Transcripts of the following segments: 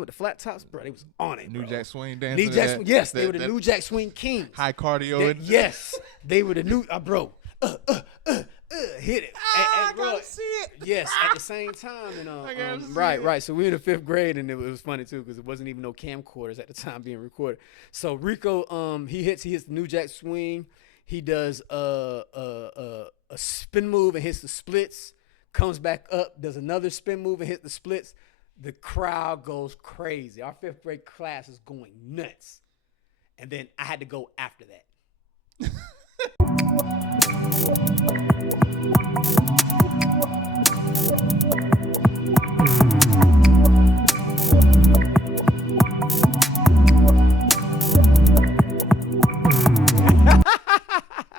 with the flat tops, bro, they was on it, New bro. Jack Swing dance. New Jack Swing, yes, they were the New Jack Swing kings. High cardio. Yes, they were the new, bro. Hit it. I bro, gotta see it. Yes, at the same time. And right. So we were in the 5th grade, and it was funny too because it wasn't even no camcorders at the time being recorded. So Rico, he hits the New Jack Swing. He does a spin move and hits the splits. Comes back up, does another spin move and hits the splits. The crowd goes crazy. Our 5th grade class is going nuts. And then I had to go after that.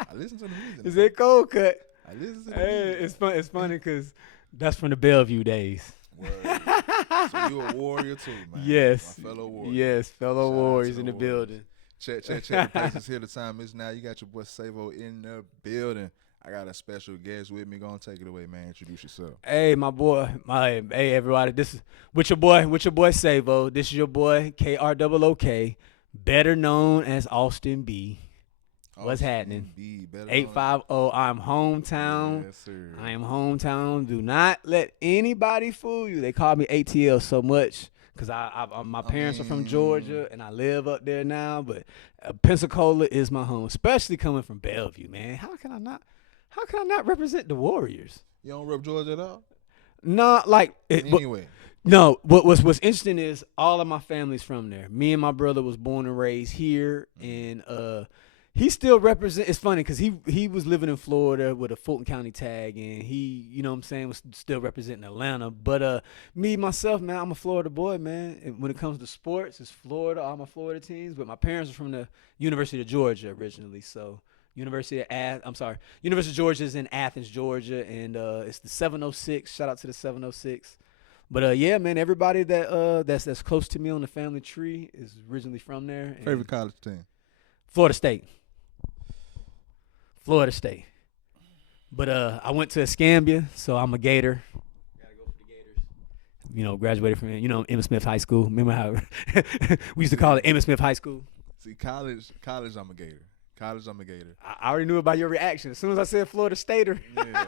I listen to the music. Is it cold cut? I listen to the music. It's funny because that's from the Bellevue days. Word. So you a warrior too, man. Yes. My fellow warrior. Yes, fellow Shout out warriors to in the Warriors. building. Check. The place is here. The time is now. You got your boy Savo in the building. I got a special guest with me. Go on, take it away, man. Introduce yourself. Hey, hey everybody. This is with your boy Savo. This is your boy KROOK, better known as Austin B. What's happening? 850. I'm hometown. Yes, sir. I am hometown. Do not let anybody fool you. They call me ATL so much because my parents are from Georgia and I live up there now. But Pensacola is my home, especially coming from Bellevue, man. How can I not represent the Warriors? You don't rep Georgia at all? No, like Anyway. No, what's interesting is all of my family's from there. Me and my brother was born and raised here, and he still represent. It's funny because he was living in Florida with a Fulton County tag, and he, you know what I'm saying, was still representing Atlanta. But me myself, man, I'm a Florida boy, man. And when it comes to sports, it's Florida, all my Florida teams. But my parents are from the University of Georgia originally, so University of Georgia is in Athens, Georgia, and it's the 706. Shout out to the 706. But yeah, man, everybody that's close to me on the family tree is originally from there. Favorite college team? Florida State. But I went to Escambia, so I'm a Gator. Gotta go for the Gators. Graduated from Emmitt Smith High School. Remember how we used to call it Emmitt Smith High School? See, college, I'm a Gator. I already knew about your reaction as soon as I said Florida Stater. Yeah.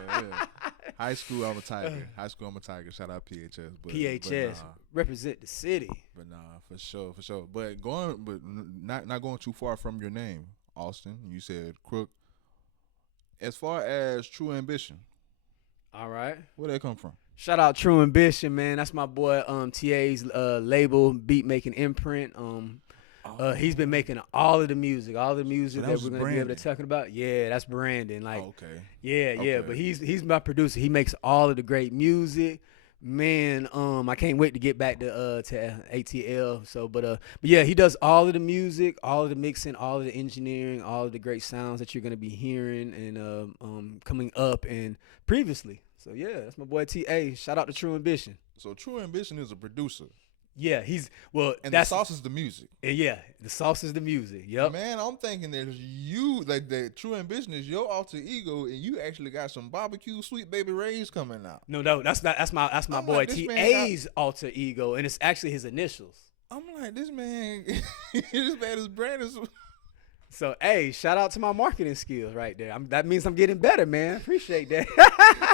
High school, I'm a Tiger. Shout out PHS. PHS represent the city. But nah, for sure. But not going too far from your name, Austin. You said Krook. As far as True Ambition, all right, where that come from? Shout out True Ambition, man. That's my boy TA's label, beat making imprint. He's been making all of the music that we're gonna be able to talk about. Yeah, that's Brandon. Okay. Yeah. But he's my producer. He makes all of the great music. Man, I can't wait to get back to ATL. So, but yeah, he does all of the music, all of the mixing, all of the engineering, all of the great sounds that you're gonna be hearing and coming up and previously. So yeah, that's my boy TA. Shout out to True Ambition. So True Ambition is a producer. Yeah, the sauce is the music. Yeah, the sauce is the music. Yep. Man, I'm thinking that the True Ambition is your alter ego, and you actually got some barbecue Sweet Baby Ray's coming out. No, that's my boy TA's alter ego, and it's actually his initials. I'm like, this man is Brandon's. So, hey, shout out to my marketing skills right there. That means I'm getting better, man. Appreciate that.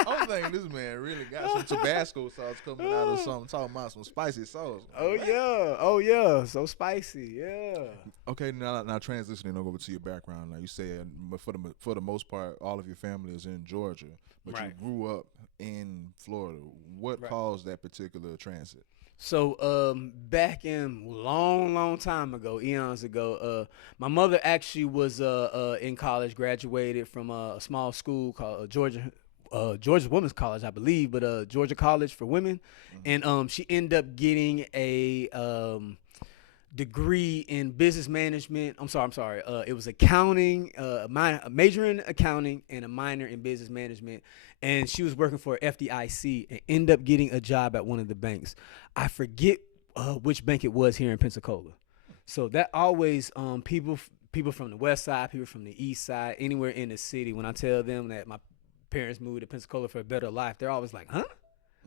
I'm thinking this man really got some Tabasco sauce coming out of something, talking about some spicy sauce. Oh, yeah. So spicy, yeah. Okay, now transitioning over to your background. Now, you said for the most part, all of your family is in Georgia, but right. You grew up in Florida. What caused that particular transit? So back in long time ago, eons ago, my mother actually was in college, graduated from a small school called Georgia Women's College, I believe, but Georgia College for Women, and she ended up getting a degree in business management. I'm sorry. It was accounting, a major in accounting and a minor in business management. And she was working for FDIC and ended up getting a job at one of the banks. I forget which bank it was here in Pensacola. So that always people from the west side, people from the east side, anywhere in the city, when I tell them that my parents moved to Pensacola for a better life, they're always like, huh?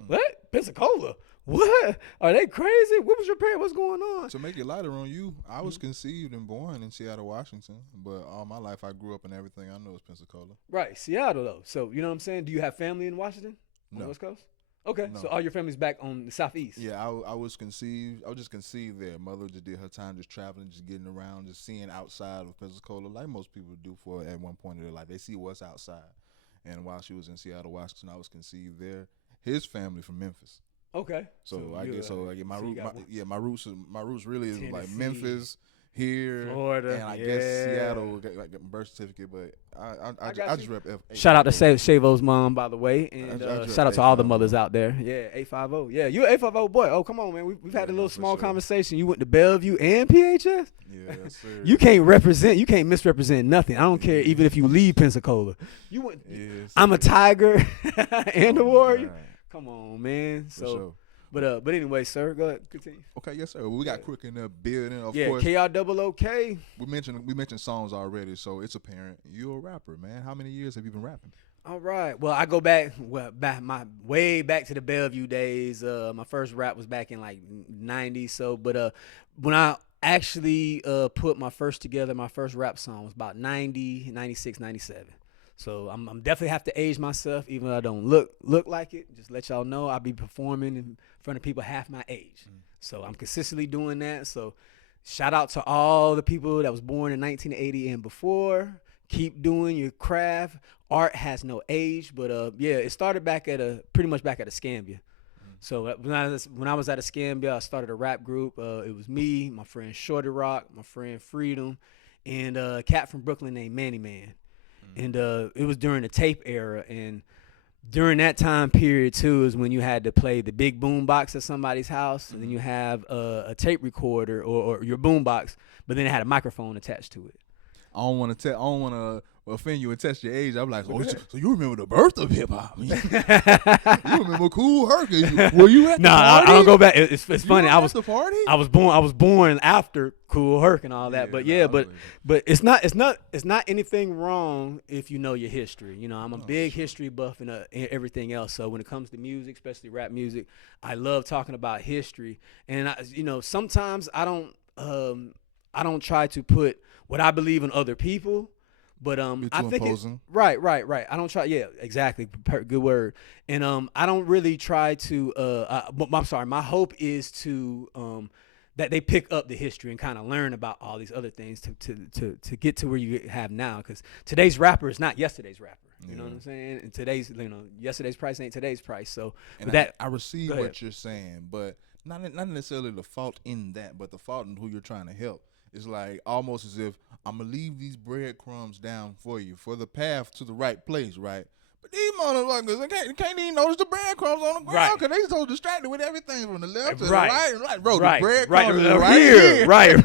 What? Pensacola. What? Are they crazy? What was your parents? What's going on? To make it lighter on you, I was conceived and born in Seattle, Washington, but all my life I grew up in everything I know is Pensacola. Right, Seattle though. So you know what I'm saying? Do you have family in Washington on the No, West Coast? Okay, no. so all your family's back on the Southeast. Yeah, I was conceived. I was just conceived there. Mother just did her time, just traveling, just getting around, just seeing outside of Pensacola, like most people do for at one point in their life. They see what's outside. And while she was in Seattle, Washington, I was conceived there. His family from Memphis. Okay. So I get my so you root, got my roots really is like Tennessee, Memphis, here, Florida, and I yeah. guess Seattle, like birth certificate. But I got just you. rep. Shout out to Shavo's mom, by the way, and I shout out to all the 850. mothers out there. Yeah, 850. Yeah, you're 850 boy. Oh, come on, man. We've had a Yeah, little for small sure. conversation. You went to Bellevue and PHS. Yeah, yes, sir. You can't misrepresent nothing. I don't care, even if you leave Pensacola. You went. Yes, I'm a sir. Tiger and a Oh, warrior. God. Come on, man. For So, sure. but anyway, sir, go ahead, continue. Okay, yes, sir. Well, we got Krook in the building. Of Yeah, course, KROOK. we mentioned songs already, so it's apparent you're a rapper, man. How many years have you been rapping? All right. Well, I go back way back to the Bellevue days. My first rap was back in like '90s. So, but when I actually put my first rap song was about 90, 96, 97. So I'm definitely have to age myself, even though I don't look like it. Just let y'all know I'll be performing in front of people half my age. So I'm consistently doing that. So shout out to all the people that was born in 1980 and before. Keep doing your craft. Art has no age, but yeah, it started pretty much back at Escambia. So when I was at Escambia, I started a rap group. It was me, my friend Shorty Rock, my friend Freedom, and a cat from Brooklyn named Manny Man. And it was during the tape era, and during that time period too is when you had to play the big boom box at somebody's house, and then you have a tape recorder or your boom box, but then it had a microphone attached to it. I don't want to offend you and test your age. I'm like, so you remember the birth of hip hop? You remember Cool Herc? Were you at the party? I don't go back. It's funny. I was at the party. I was born after Cool Herc and all that. But yeah, but it's not anything wrong if you know your history. You know, I'm a big history buff and everything else. So when it comes to music, especially rap music, I love talking about history. And sometimes I don't try to put what I believe in other people. But I think it's right. I don't try. Yeah, exactly. Good word. And I don't really try to. I'm sorry. My hope is to that they pick up the history and kind of learn about all these other things to get to where you have now. Because today's rapper is not yesterday's rapper. You know what I'm saying? And yesterday's price ain't today's price. So and I receive what you're saying, but not necessarily the fault in that, but the fault in who you're trying to help. It's like almost as if I'm going to leave these breadcrumbs down for you for the path to the right place, right? But these motherfuckers can't even notice the breadcrumbs on the ground because they so distracted with everything from the left to the right. And like, bro, the breadcrumbs are right here. Right.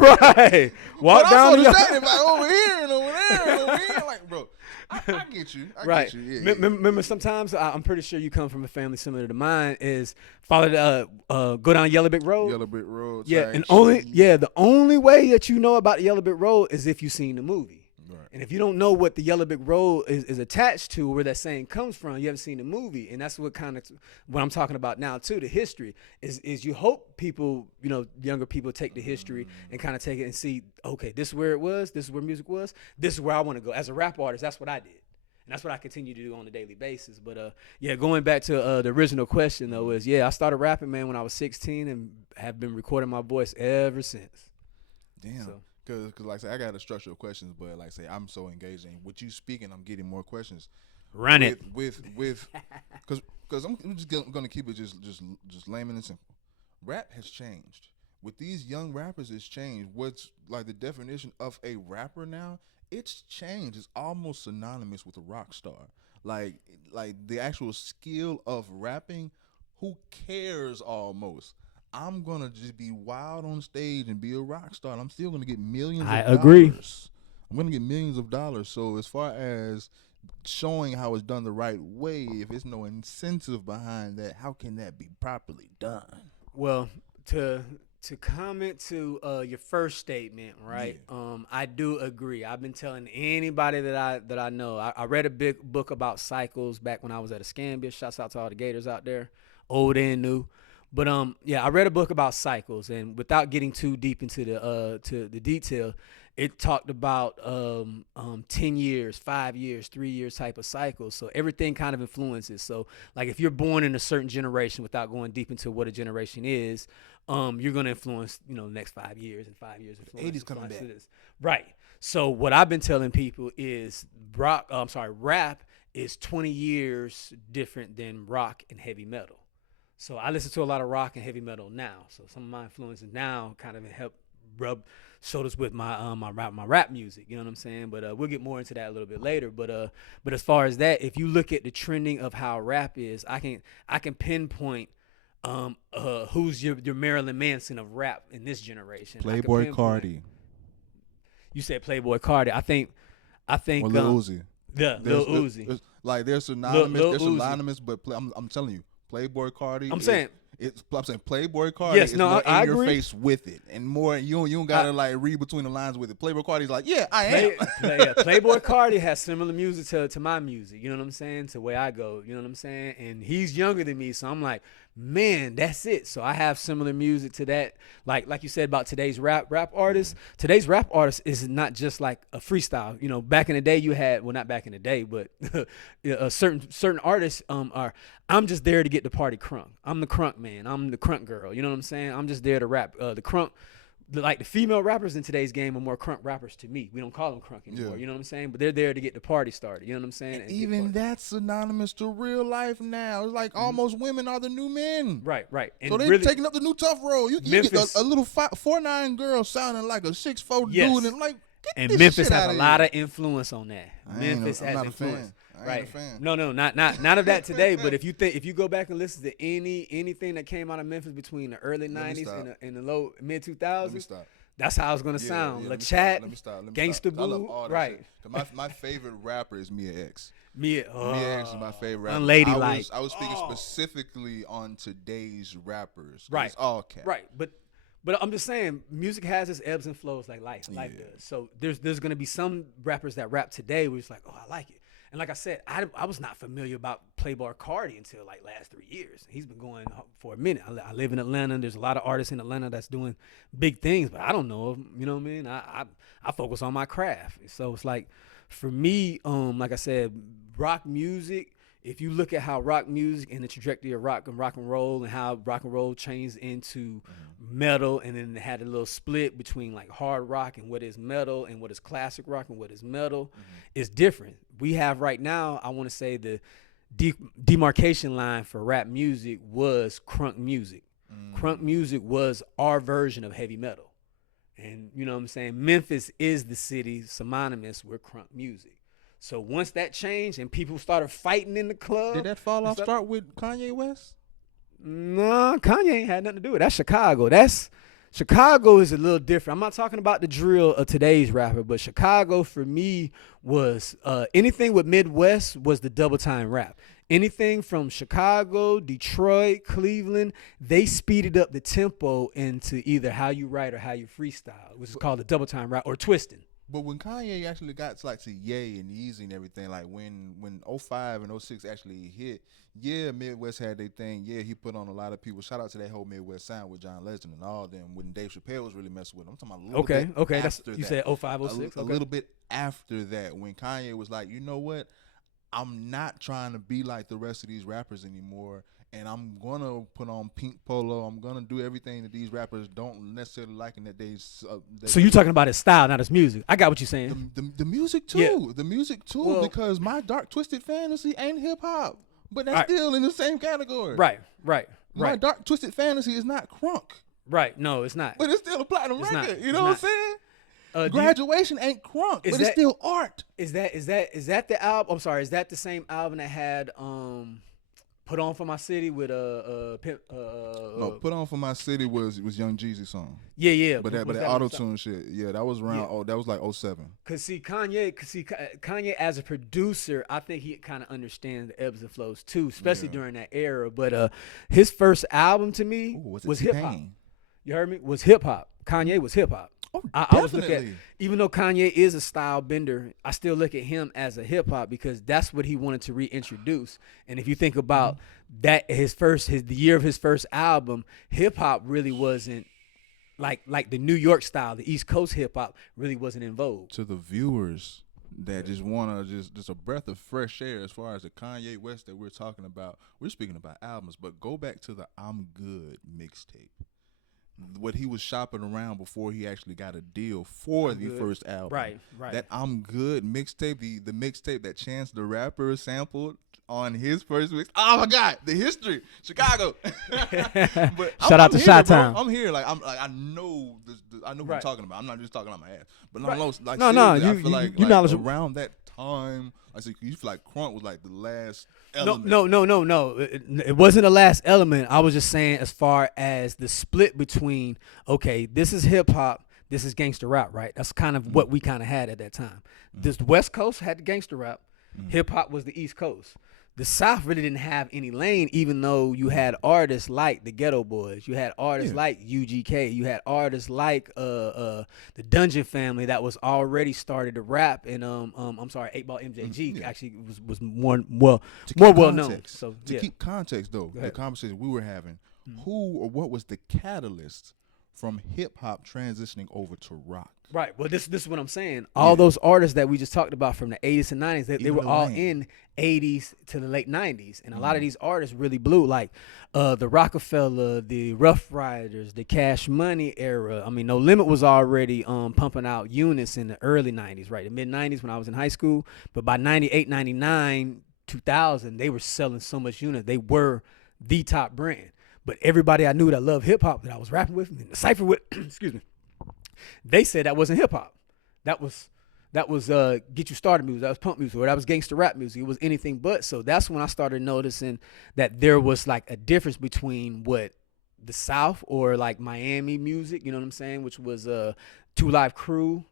Walk down I'm so distracted by over here and over there and over here. Like, bro, I get you. I get you. Yeah, Remember, sometimes I'm pretty sure you come from a family similar to mine. Is follow go down Yellow Brick Road. Yellow Brick Road. Yeah, and the only way that you know about the Yellow Brick Road is if you've seen the movie. Right. And if you don't know what the Yellow Brick Road is attached to, where that saying comes from, you haven't seen the movie, and that's what I'm talking about now too. The history is you hope people, younger people take the history and kind of take it and see, okay, this is where it was, this is where music was, this is where I want to go. As a rap artist, that's what I did. And that's what I continue to do on a daily basis. But going back to the original question though is, I started rapping, man, when I was 16 and have been recording my voice ever since. Damn. So. Cause like I say, I got a structure of questions, but like I say, I'm so engaged in with you speaking, I'm getting more questions. Run it with because I'm just gonna keep it just layman and simple. Rap has changed. With these young rappers, it's changed. What's like the definition of a rapper now? It's changed. It's almost synonymous with a rock star. Like the actual skill of rapping. Who cares almost? I'm going to just be wild on stage and be a rock star. And I'm still going to get millions of dollars. I agree. I'm going to get millions of dollars. So as far as showing how it's done the right way, if there's no incentive behind that, how can that be properly done? Well, to comment to your first statement, right? Yeah. I do agree. I've been telling anybody that I know. I read a big book about cycles back when I was at Escambia. Shouts out to all the Gators out there. old and new. But yeah, I read a book about cycles, and without getting too deep into the detail, it talked about 10 years, 5 years, 3 years type of cycles. So everything kind of influences. So like if you're born in a certain generation, without going deep into what a generation is, you're gonna influence, the next 5 years, and 5 years influence. 80s coming back. This. Right. So what I've been telling people is rap is 20 years different than rock and heavy metal. So I listen to a lot of rock and heavy metal now. So some of my influences now kind of help rub shoulders with my rap music. You know what I'm saying? But we'll get more into that a little bit later. But as far as that, if you look at the trending of how rap is, I can pinpoint who's your Marilyn Manson of rap in this generation. Playboy Cardi. You said Playboy Cardi. I think. Or Lil Uzi. Yeah, Lil Uzi. Like they're synonymous. Lil They're Uzi. synonymous, but I'm telling you, Playboy Cardi. I'm saying Playboy Cardi is more I in your agree. face with it, and more you don't gotta like read between the lines with it. Playboy Cardi's like, yeah, I am. Playboy Cardi has similar music to my music. You know what I'm saying? To where I go. You know what I'm saying? And he's younger than me, so I'm like, man, that's it. So I have similar music to that. Like you said about today's rap artists. Today's rap artist is not just like a freestyle. Back in the day you had, well, not back in the day, but certain artists are. I'm just there to get the party crunk. I'm the crunk man. I'm the crunk girl. You know what I'm saying? I'm just there to rap. The crunk. Like the female rappers in today's game are more crunk rappers to me. We don't call them crunk anymore. Yeah. You know what I'm saying? But they're there to get the party started. You know what I'm saying? And even that's synonymous to real life now. It's like almost women are the new men. Right. And so they're really, taking up the new tough role. You get a little 4'9" girl sounding like a 6'4" dude, and like. And Memphis has a lot of influence on that. Memphis has influence. Right. No, not of that today. But if you go back and listen to anything that came out of Memphis between the early '90s and the low mid 2000s, that's how it's gonna sound. La Chat, Gangsta Boo, right? My favorite rapper is Mia X. Mia X is my favorite rapper. Unladylike. I was speaking specifically on today's rappers. Right. It's all cat. Right. But I'm just saying, music has its ebbs and flows like life. Life does. So there's gonna be some rappers that rap today where it's like, oh, I like it. And like I said, I was not familiar about Playboy Cardi until like last 3 years. He's been going for a minute. I live in Atlanta. There's a lot of artists in Atlanta that's doing big things, but I don't know them. You know what I mean? I focus on my craft. So it's like, for me, like I said, rock music. If you look at how rock music and the trajectory of rock and roll and how rock and roll changed into metal, and then it had a little split between like hard rock and what is metal and what is classic rock and what is metal, is different. We have right now, I want to say the demarcation line for rap music was crunk music. Crunk music was our version of heavy metal. And you know what I'm saying? Memphis is the city synonymous with crunk music. So once that changed and people started fighting in the club. Did that fall off start with Kanye West? No, Kanye ain't had nothing to do with it. That's Chicago. Chicago is a little different. I'm not talking about the drill of today's rapper, but Chicago for me was anything with Midwest was the double time rap. Anything from Chicago, Detroit, Cleveland, they speeded up the tempo into either how you write or how you freestyle, which is called the double time rap or twisting. But when Kanye actually got to Ye and Yeezy and everything, like when 05 and 06 actually hit, yeah, Midwest had their thing. Yeah, he put on a lot of people. Shout out to that whole Midwest sound with John Legend and all them. When Dave Chappelle was really messing with them. I'm talking about a little bit after you that. said 05, 06? A little bit after that, when Kanye was like, you know what? I'm not trying to be like the rest of these rappers anymore. And I'm going to put on pink polo. I'm going to do everything that these rappers don't necessarily like and that they so you're talking about his style, not his music. I got what you're saying. The music, too. Yeah. The music, too, well, because my dark twisted fantasy ain't hip-hop. But that's still in the same category. Right. My dark twisted fantasy is not crunk. Right. No, it's not. But it's still a platinum record. You know what I'm saying? Graduation ain't crunk, but it's still art. Is that the album? I'm sorry. Is that the same album that had Put On For My City with no, Put On For My City was Young Jeezy's song. Yeah. But that auto-tune shit, that was around. That was like 07. Cause Kanye as a producer, I think he kind of understands the ebbs and flows too, especially during that era. But his first album to me was hip hop. You heard me? Was hip hop. Kanye was hip hop. Oh, I always look at, definitely. even though Kanye is a style bender, I still look at him as a hip hop because that's what he wanted to reintroduce. And if you think about that, the year of his first album, hip hop really wasn't like the New York style, the East Coast hip hop really wasn't in vogue. To the viewers that just want to just a breath of fresh air as far as the Kanye West that we're talking about. We're speaking about albums, but go back to the I'm Good mixtape. What he was shopping around before he actually got a deal for the first album. Right. That I'm Good mixtape, the mixtape that Chance the Rapper sampled on his first mix. Oh my God, the history, Chicago. But Shout out to Chi-Town. I'm here, I know this, I know what I'm talking about. I'm not just talking on my ass, but Right. I feel like around that time, I said you feel like Krook was like the last element. No. It wasn't the last element. I was just saying as far as the split between, okay, this is hip hop, this is gangster rap, right? That's kind of what we kind of had at that time. The West Coast had the gangster rap. Hip hop was the East Coast. The South really didn't have any lane, even though you had artists like the Ghetto Boys, you had artists like UGK, you had artists like the Dungeon Family that was already started to rap, and 8 Ball MJG actually was more well known. So to keep context though, the conversation we were having, who or what was the catalyst from hip hop transitioning over to rock? Right. Well, this is what I'm saying. All those artists that we just talked about from the 80s and 90s, they were all in 80s to the late 90s. And a lot of these artists really blew, like the Rockefeller, the Rough Riders, the Cash Money era. I mean, No Limit was already pumping out units in the early 90s, right? The mid-90s when I was in high school. But by 98, 99, 2000, they were selling so much units. They were the top brand. But everybody I knew that loved hip-hop that I was rapping with, and the cypher with, excuse me, they said that wasn't hip hop. That was get you started music. That was punk music, or that was gangster rap music. It was anything but. So that's when I started noticing that there was like a difference between what the South or like Miami music, you know what I'm saying, which was Two Live Crew,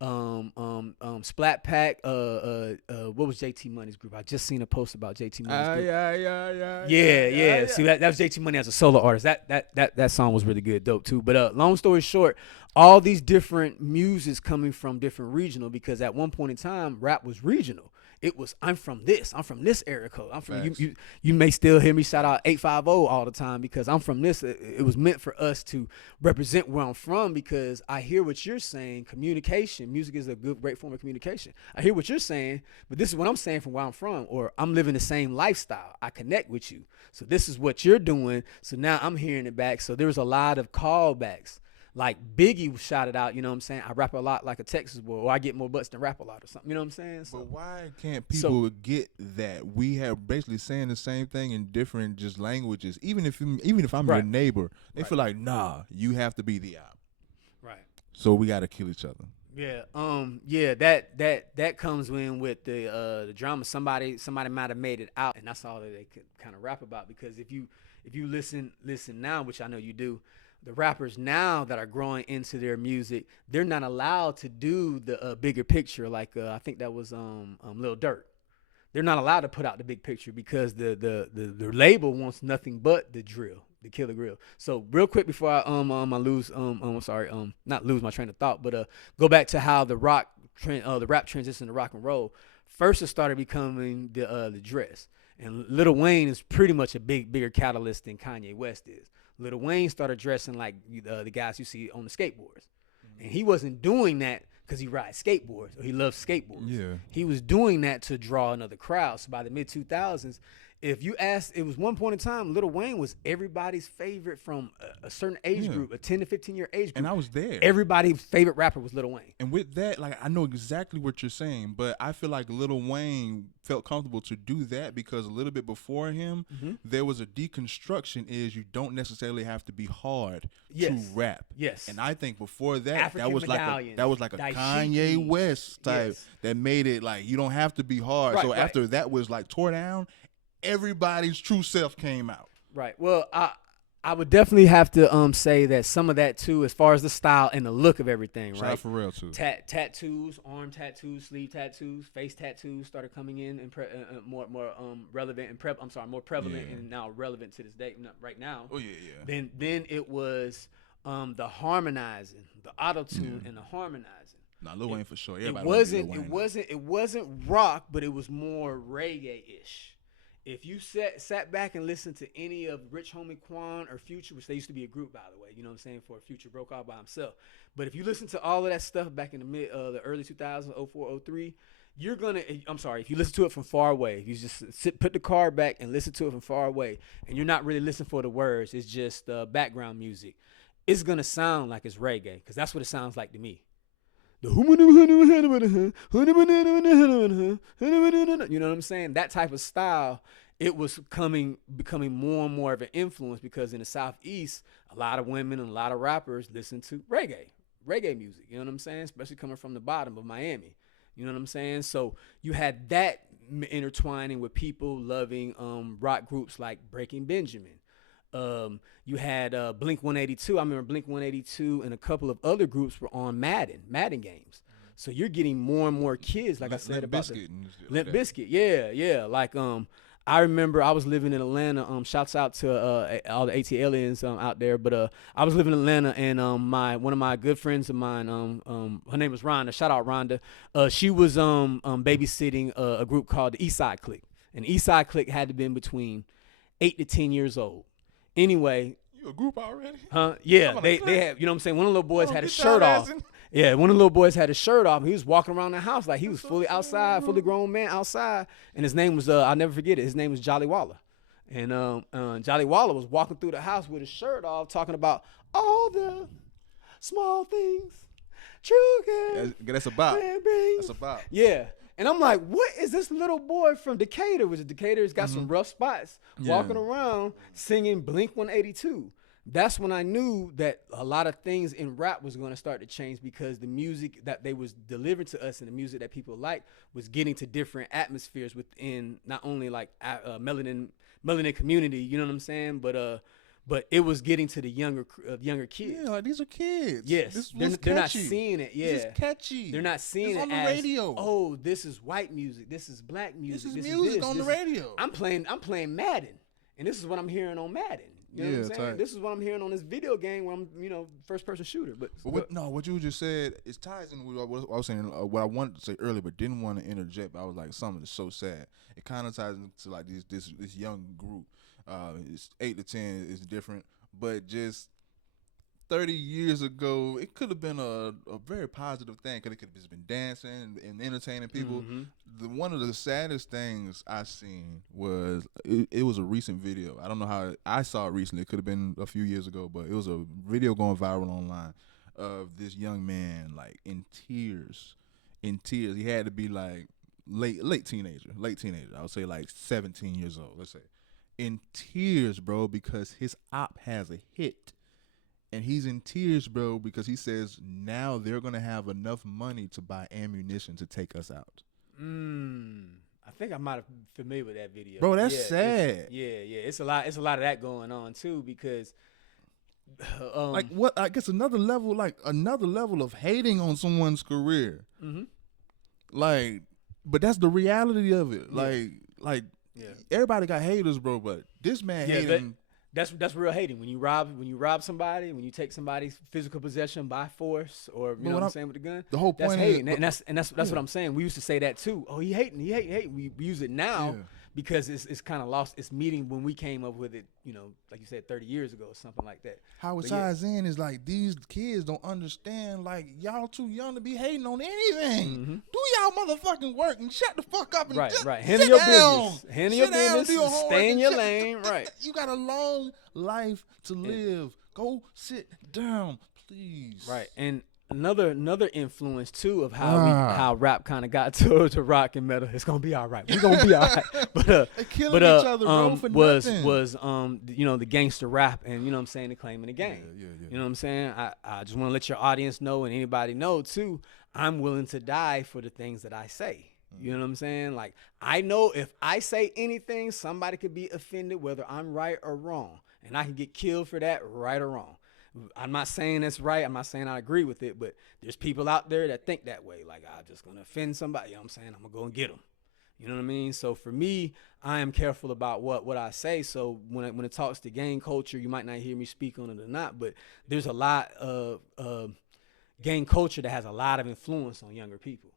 Splat Pack, what was JT Money's group? I just seen a post about JT Money's group. Yeah. See, that was JT Money as a solo artist. That song was really good, dope too. But long story short, all these different musics coming from different regional, because at one point in time, rap was regional. It was, I'm from this area code. I'm from you may still hear me shout out 850 all the time because I'm from this. It was meant for us to represent where I'm from, because I hear what you're saying. Communication, music is a great form of communication. I hear what you're saying, but this is what I'm saying from where I'm from, or I'm living the same lifestyle. I connect with you. So this is what you're doing. So now I'm hearing it back. So there was a lot of callbacks. Like Biggie shouted out, you know what I'm saying? I rap a lot like a Texas boy, or I get more butts than rap a lot or something. You know what I'm saying? So, but why can't people get that? We have basically saying the same thing in different just languages. Even if I'm your neighbor, they feel like, nah, you have to be the op. Right. So we got to kill each other. Yeah. That comes in with the drama. Somebody might have made it out, and that's all that they could kind of rap about. Because if you listen now, which I know you do, the rappers now that are growing into their music, they're not allowed to do the bigger picture. Like I think that was Lil Durk. They're not allowed to put out the big picture because the label wants nothing but the drill, the killer grill. So real quick before I not lose my train of thought, but go back to how the rap transitioned to rock and roll. First, it started becoming the dress, and Lil Wayne is pretty much a bigger catalyst than Kanye West is. Lil Wayne started dressing like the guys you see on the skateboards. And he wasn't doing that because he rides skateboards or he loves skateboards. Yeah. He was doing that to draw another crowd. So by the mid-2000s, if you ask, it was one point in time, Lil Wayne was everybody's favorite from a certain age group, a 10 to 15-year age group. And I was there. Everybody's favorite rapper was Lil Wayne. And with that, like, I know exactly what you're saying, but I feel like Lil Wayne felt comfortable to do that because a little bit before him, there was a deconstruction is you don't necessarily have to be hard to rap. Yes. And I think before that, that was like a Dashiki. Kanye West type that made it like you don't have to be hard. So after that was like tore down, everybody's true self came out. Right. Well, I would definitely have to say that some of that too, as far as the style and the look of everything, Shout right? out for real too. Tattoos, arm tattoos, sleeve tattoos, face tattoos started coming in and more relevant and more prevalent and now relevant to this day. Right now. Oh yeah. Then it was The harmonizing, the auto tune, and the harmonizing. Nah, Lil Wayne for sure. It Everybody wasn't. like Lil It Wayne. wasn't. It wasn't rock, but it was more reggae-ish. If you sat back and listened to any of Rich Homie Quan or Future, which they used to be a group, by the way, you know what I'm saying, before Future broke out by himself. But if you listen to all of that stuff back in the early 2000s, 04, 03, you're gonna. I'm sorry, if you listen to it from far away, if you just put the car back and listen to it from far away, and you're not really listening for the words, it's just background music. It's gonna sound like it's reggae, because that's what it sounds like to me. You know what I'm saying? That type of style, it was becoming more and more of an influence, because in the Southeast, a lot of women and a lot of rappers listen to reggae music. You know what I'm saying? Especially coming from the bottom of Miami. You know what I'm saying? So you had that intertwining with people loving rock groups like Breaking Benjamin. You had Blink 182. I remember Blink 182 and a couple of other groups were on Madden games. So you're getting more and more kids, like I said, about Limp Bizkit. Yeah. Like I remember I was living in Atlanta. Shouts out to all the AT aliens out there. But I was living in Atlanta, and one of my good friends of mine, her name was Rhonda. Shout out Rhonda. She was babysitting a group called the Eastside Clique, and the Eastside Clique had to been between 8 to 10 years old. Anyway, you a group already? Huh? Yeah, they have. You know what I'm saying? One of the little boys had his shirt off. Yeah, one of the little boys had his shirt off. He was walking around the house like he was fully outside, fully grown man outside. And his name was I'll never forget it. His name was Jolly Waller. And Jolly Waller was walking through the house with his shirt off, talking about all the small things. True care. That's about. That's about. Yeah. And I'm like, what is this little boy from Decatur? Which Decatur's got some rough spots, walking around singing Blink 182. That's when I knew that a lot of things in rap was going to start to change, because the music that they was delivering to us and the music that people like was getting to different atmospheres within not only like melanin community, you know what I'm saying, but it was getting to the younger kids. Yeah, like these are kids. Yes, they're not seeing it. Yeah, this is catchy. They're not seeing it on the as, radio. Oh, this is white music. This is black music. This is music on the radio. I'm playing Madden, and this is what I'm hearing on Madden. You know what I'm saying? Tight. This is what I'm hearing on this video game where I'm, first person shooter. But what you just said is ties in with what I was saying. What I wanted to say earlier, but didn't want to interject. I was like, something that's so sad. It kind of ties into like this young group. It's 8 to 10 is different, but just 30 years ago, it could have been a very positive thing, because it could have just been dancing and entertaining people. Mm-hmm. One of the saddest things I seen was it was a recent video. I don't know how I saw it recently. It could have been a few years ago, but it was a video going viral online of this young man like in tears. He had to be like late teenager. I would say like 17 years old. Let's say in tears, bro, because his op has a hit. And he's in tears, bro, because he says now they're going to have enough money to buy ammunition to take us out. I think I might have been familiar with that video. Bro, that's sad. It's a lot of that going on too, because like what I guess another level of hating on someone's career. Mm-hmm. Like, but that's the reality of it. Like everybody got haters, bro, but this man hating. That's real hating. When you rob somebody, when you take somebody's physical possession by force, or you know what I'm saying, with the gun. The whole point that's hating, and that's what I'm saying. We used to say that too. Oh, he hating. We use it now because it's kind of lost its meaning when we came up with it. Like you said, 30 years ago or something like that. How it ties in is like these kids don't understand. Like, y'all too young to be hating on anything. Mm-hmm. Do y'all motherfucking work and shut the fuck up and right. Handle your down. business. Handle your business. Stay in your lane. Right. You got a long life to live. Go sit down, please. Right. And another influence too of how rap kind of got to rock and metal. It's gonna be all right. We're gonna be all right. But they killing each other, bro, for was nothing. the gangster rap, and what I'm saying, the claim in the game. Yeah. You know what I'm saying? I just want to let your audience know, and anybody know too, I'm willing to die for the things that I say. You know what I'm saying? Like, I know if I say anything, somebody could be offended, whether I'm right or wrong, and I can get killed for that, right or wrong. I'm not saying that's right. I'm not saying I agree with it, but there's people out there that think that way. Like, I'm just going to offend somebody. You know what I'm saying? I'm going to go and get them. You know what I mean? So for me, I am careful about what I say. So when it talks to gang culture, you might not hear me speak on it or not, but there's a lot of gang culture that has a lot of influence on younger people.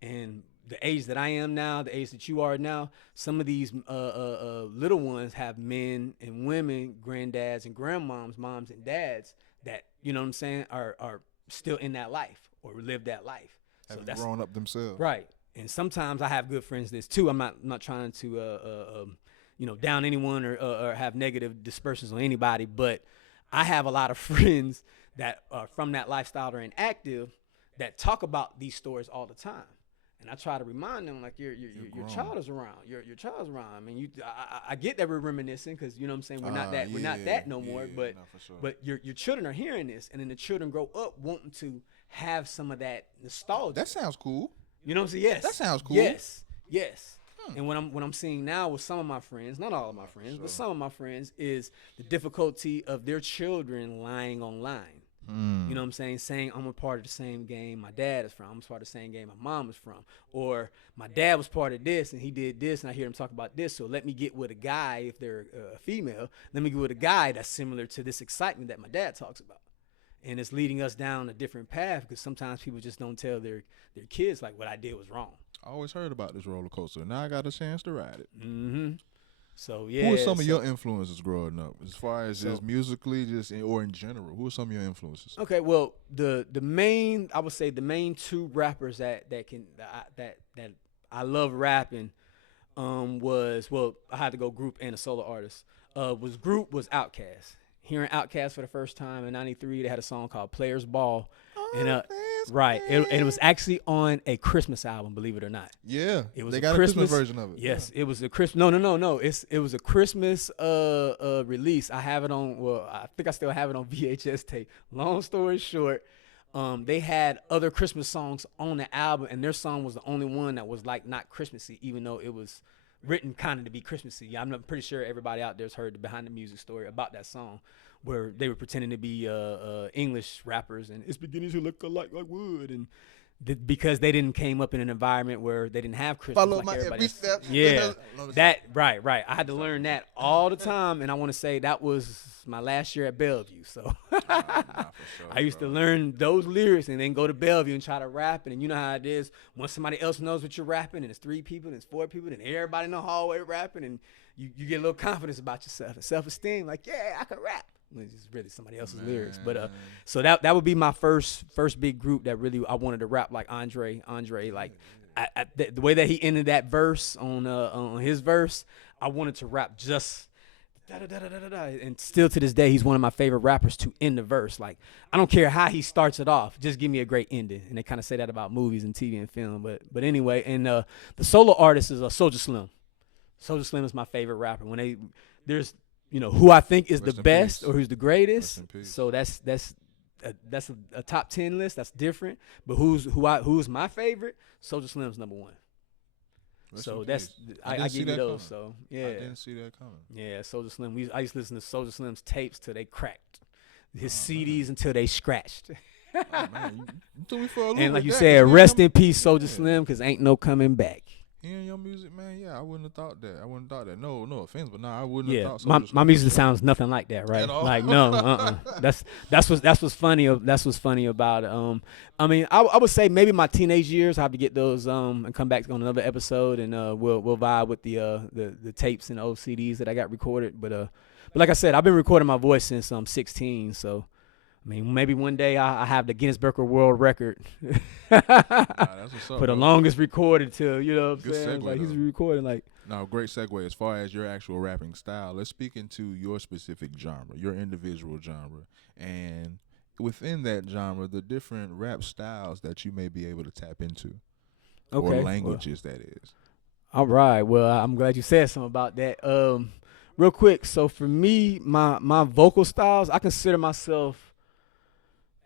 And the age that I am now, the age that you are now, some of these little ones have men and women, granddads and grandmoms, moms and dads that, you know what I'm saying, are still in that life or live that life. So Have that's grown up themselves. right. And sometimes I have good friends this too. I'm not trying to down anyone or have negative dispersions on anybody, but I have a lot of friends that are from that lifestyle that are inactive that talk about these stories all the time. And I try to remind them, like, your child is around. Your child's around. I mean, I get that we're reminiscing because, you know what I'm saying, we're not that no more. But sure. but your children are hearing this, and then the children grow up wanting to have some of that nostalgia. That sounds cool. You know what I'm saying? Yes. That sounds cool. Yes. And what I'm seeing now with some of my friends, not all of my friends, but some of my friends, is the difficulty of their children lying online. You know what I'm saying? Saying I'm a part of the same game my dad is from. I'm a part of the same game my mom is from. Or my dad was part of this and he did this and I hear him talk about this. So let me get with a guy, if they're a female, let me get with a guy that's similar to this excitement that my dad talks about. And it's leading us down a different path because sometimes people just don't tell their kids, like, what I did was wrong. I always heard about this roller coaster. Now I got a chance to ride it. Mm-hmm. So, yeah. Who are some of your influences growing up, as far as just musically, or in general? Who are some of your influences? Okay, well, the main two rappers that I love rapping was, well, I had to go group and a solo artist. Was Outkast. Hearing Outkast for the first time in '93, they had a song called "Players Ball," and it was actually on a Christmas album, believe it or not. Yeah, it was they got a Christmas version of it. Yes, it was a Christmas. No. It was a Christmas release. I have it on. Well, I think I still have it on VHS tape. Long story short, they had other Christmas songs on the album, and their song was the only one that was like not Christmassy, even though it was written kind of to be Christmassy. I'm pretty sure everybody out there's heard the behind the music story about that song, where they were pretending to be English rappers, and it's beginning to look like wood, and because they didn't came up in an environment where they didn't have Christmas Follow like my everybody every else. step. Yeah, that right. I had to learn that all the time, and I want to say that was my last year at Bellevue. So For sure, I used to learn those lyrics and then go to Bellevue and try to rap it. And you know how it is. Once somebody else knows what you're rapping, and it's 3 people, and it's 4 people, and everybody in the hallway rapping, and you get a little confidence about yourself and self-esteem. Like, yeah, I can rap. It's really somebody else's lyrics. But so that would be my first big group that really I wanted to rap like Andre. Like the way that he ended that verse on his verse, I wanted to rap just da-da-da-da-da-da. And still to this day, he's one of my favorite rappers to end the verse. Like, I don't care how he starts it off, just give me a great ending. And they kind of say that about movies and TV and film. But anyway, and the solo artist is Soulja Slim. Soulja Slim is my favorite rapper. There's who I think is the best or who's the greatest. So that's a top 10 list. That's different. But who's my favorite? Soulja Slim's number 1. So that's I give you those. So yeah, I didn't see that coming. Yeah, Soulja Slim. I used to listen to Soulja Slim's tapes till they cracked, his CDs until they scratched. Oh, man, you threw me for a loop. And like you said, rest in peace, Soulja Slim, because ain't no coming back. Hearing your music, man, yeah, I wouldn't have thought that. No offense, but I wouldn't have thought. Yeah, my music sounds nothing like that, right? Like no, That's what's funny. That's what's funny about it. I mean, I would say maybe my teenage years. I have to get those and come back on another episode, and we'll vibe with the tapes and old CDs that I got recorded. But like I said, I've been recording my voice since I'm 16, so. I mean, maybe one day I have the Guinness Book of World Record that's what's up, for the longest recorded till, you know what I'm saying? Segue, like he's recording like. No, great segue. As far as your actual rapping style, let's speak into your specific genre, your individual genre, and within that genre, the different rap styles that you may be able to tap into, or languages that is. All right. Well, I'm glad you said something about that. Real quick. So for me, my vocal styles, I consider myself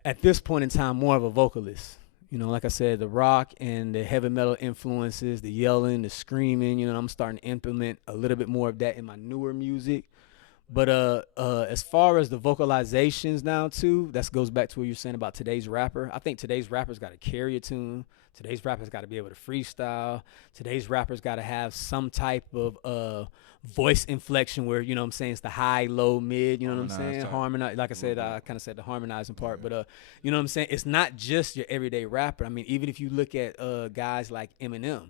at this point in time more of a vocalist. Like I said, the rock and the heavy metal influences, the yelling, the screaming, I'm starting to implement a little bit more of that in my newer music. But as far as the vocalizations now too, that goes back to what you're saying about today's rapper. I think today's rappers got to carry a tune. Today's rappers got to be able to freestyle. Today's rappers got to have some type of voice inflection where, you know what I'm saying, it's the high, low, mid, you know what I'm saying? Harmonize. Like I said, I kind of said the harmonizing part, but you know what I'm saying? It's not just your everyday rapper. I mean, even if you look at guys like Eminem,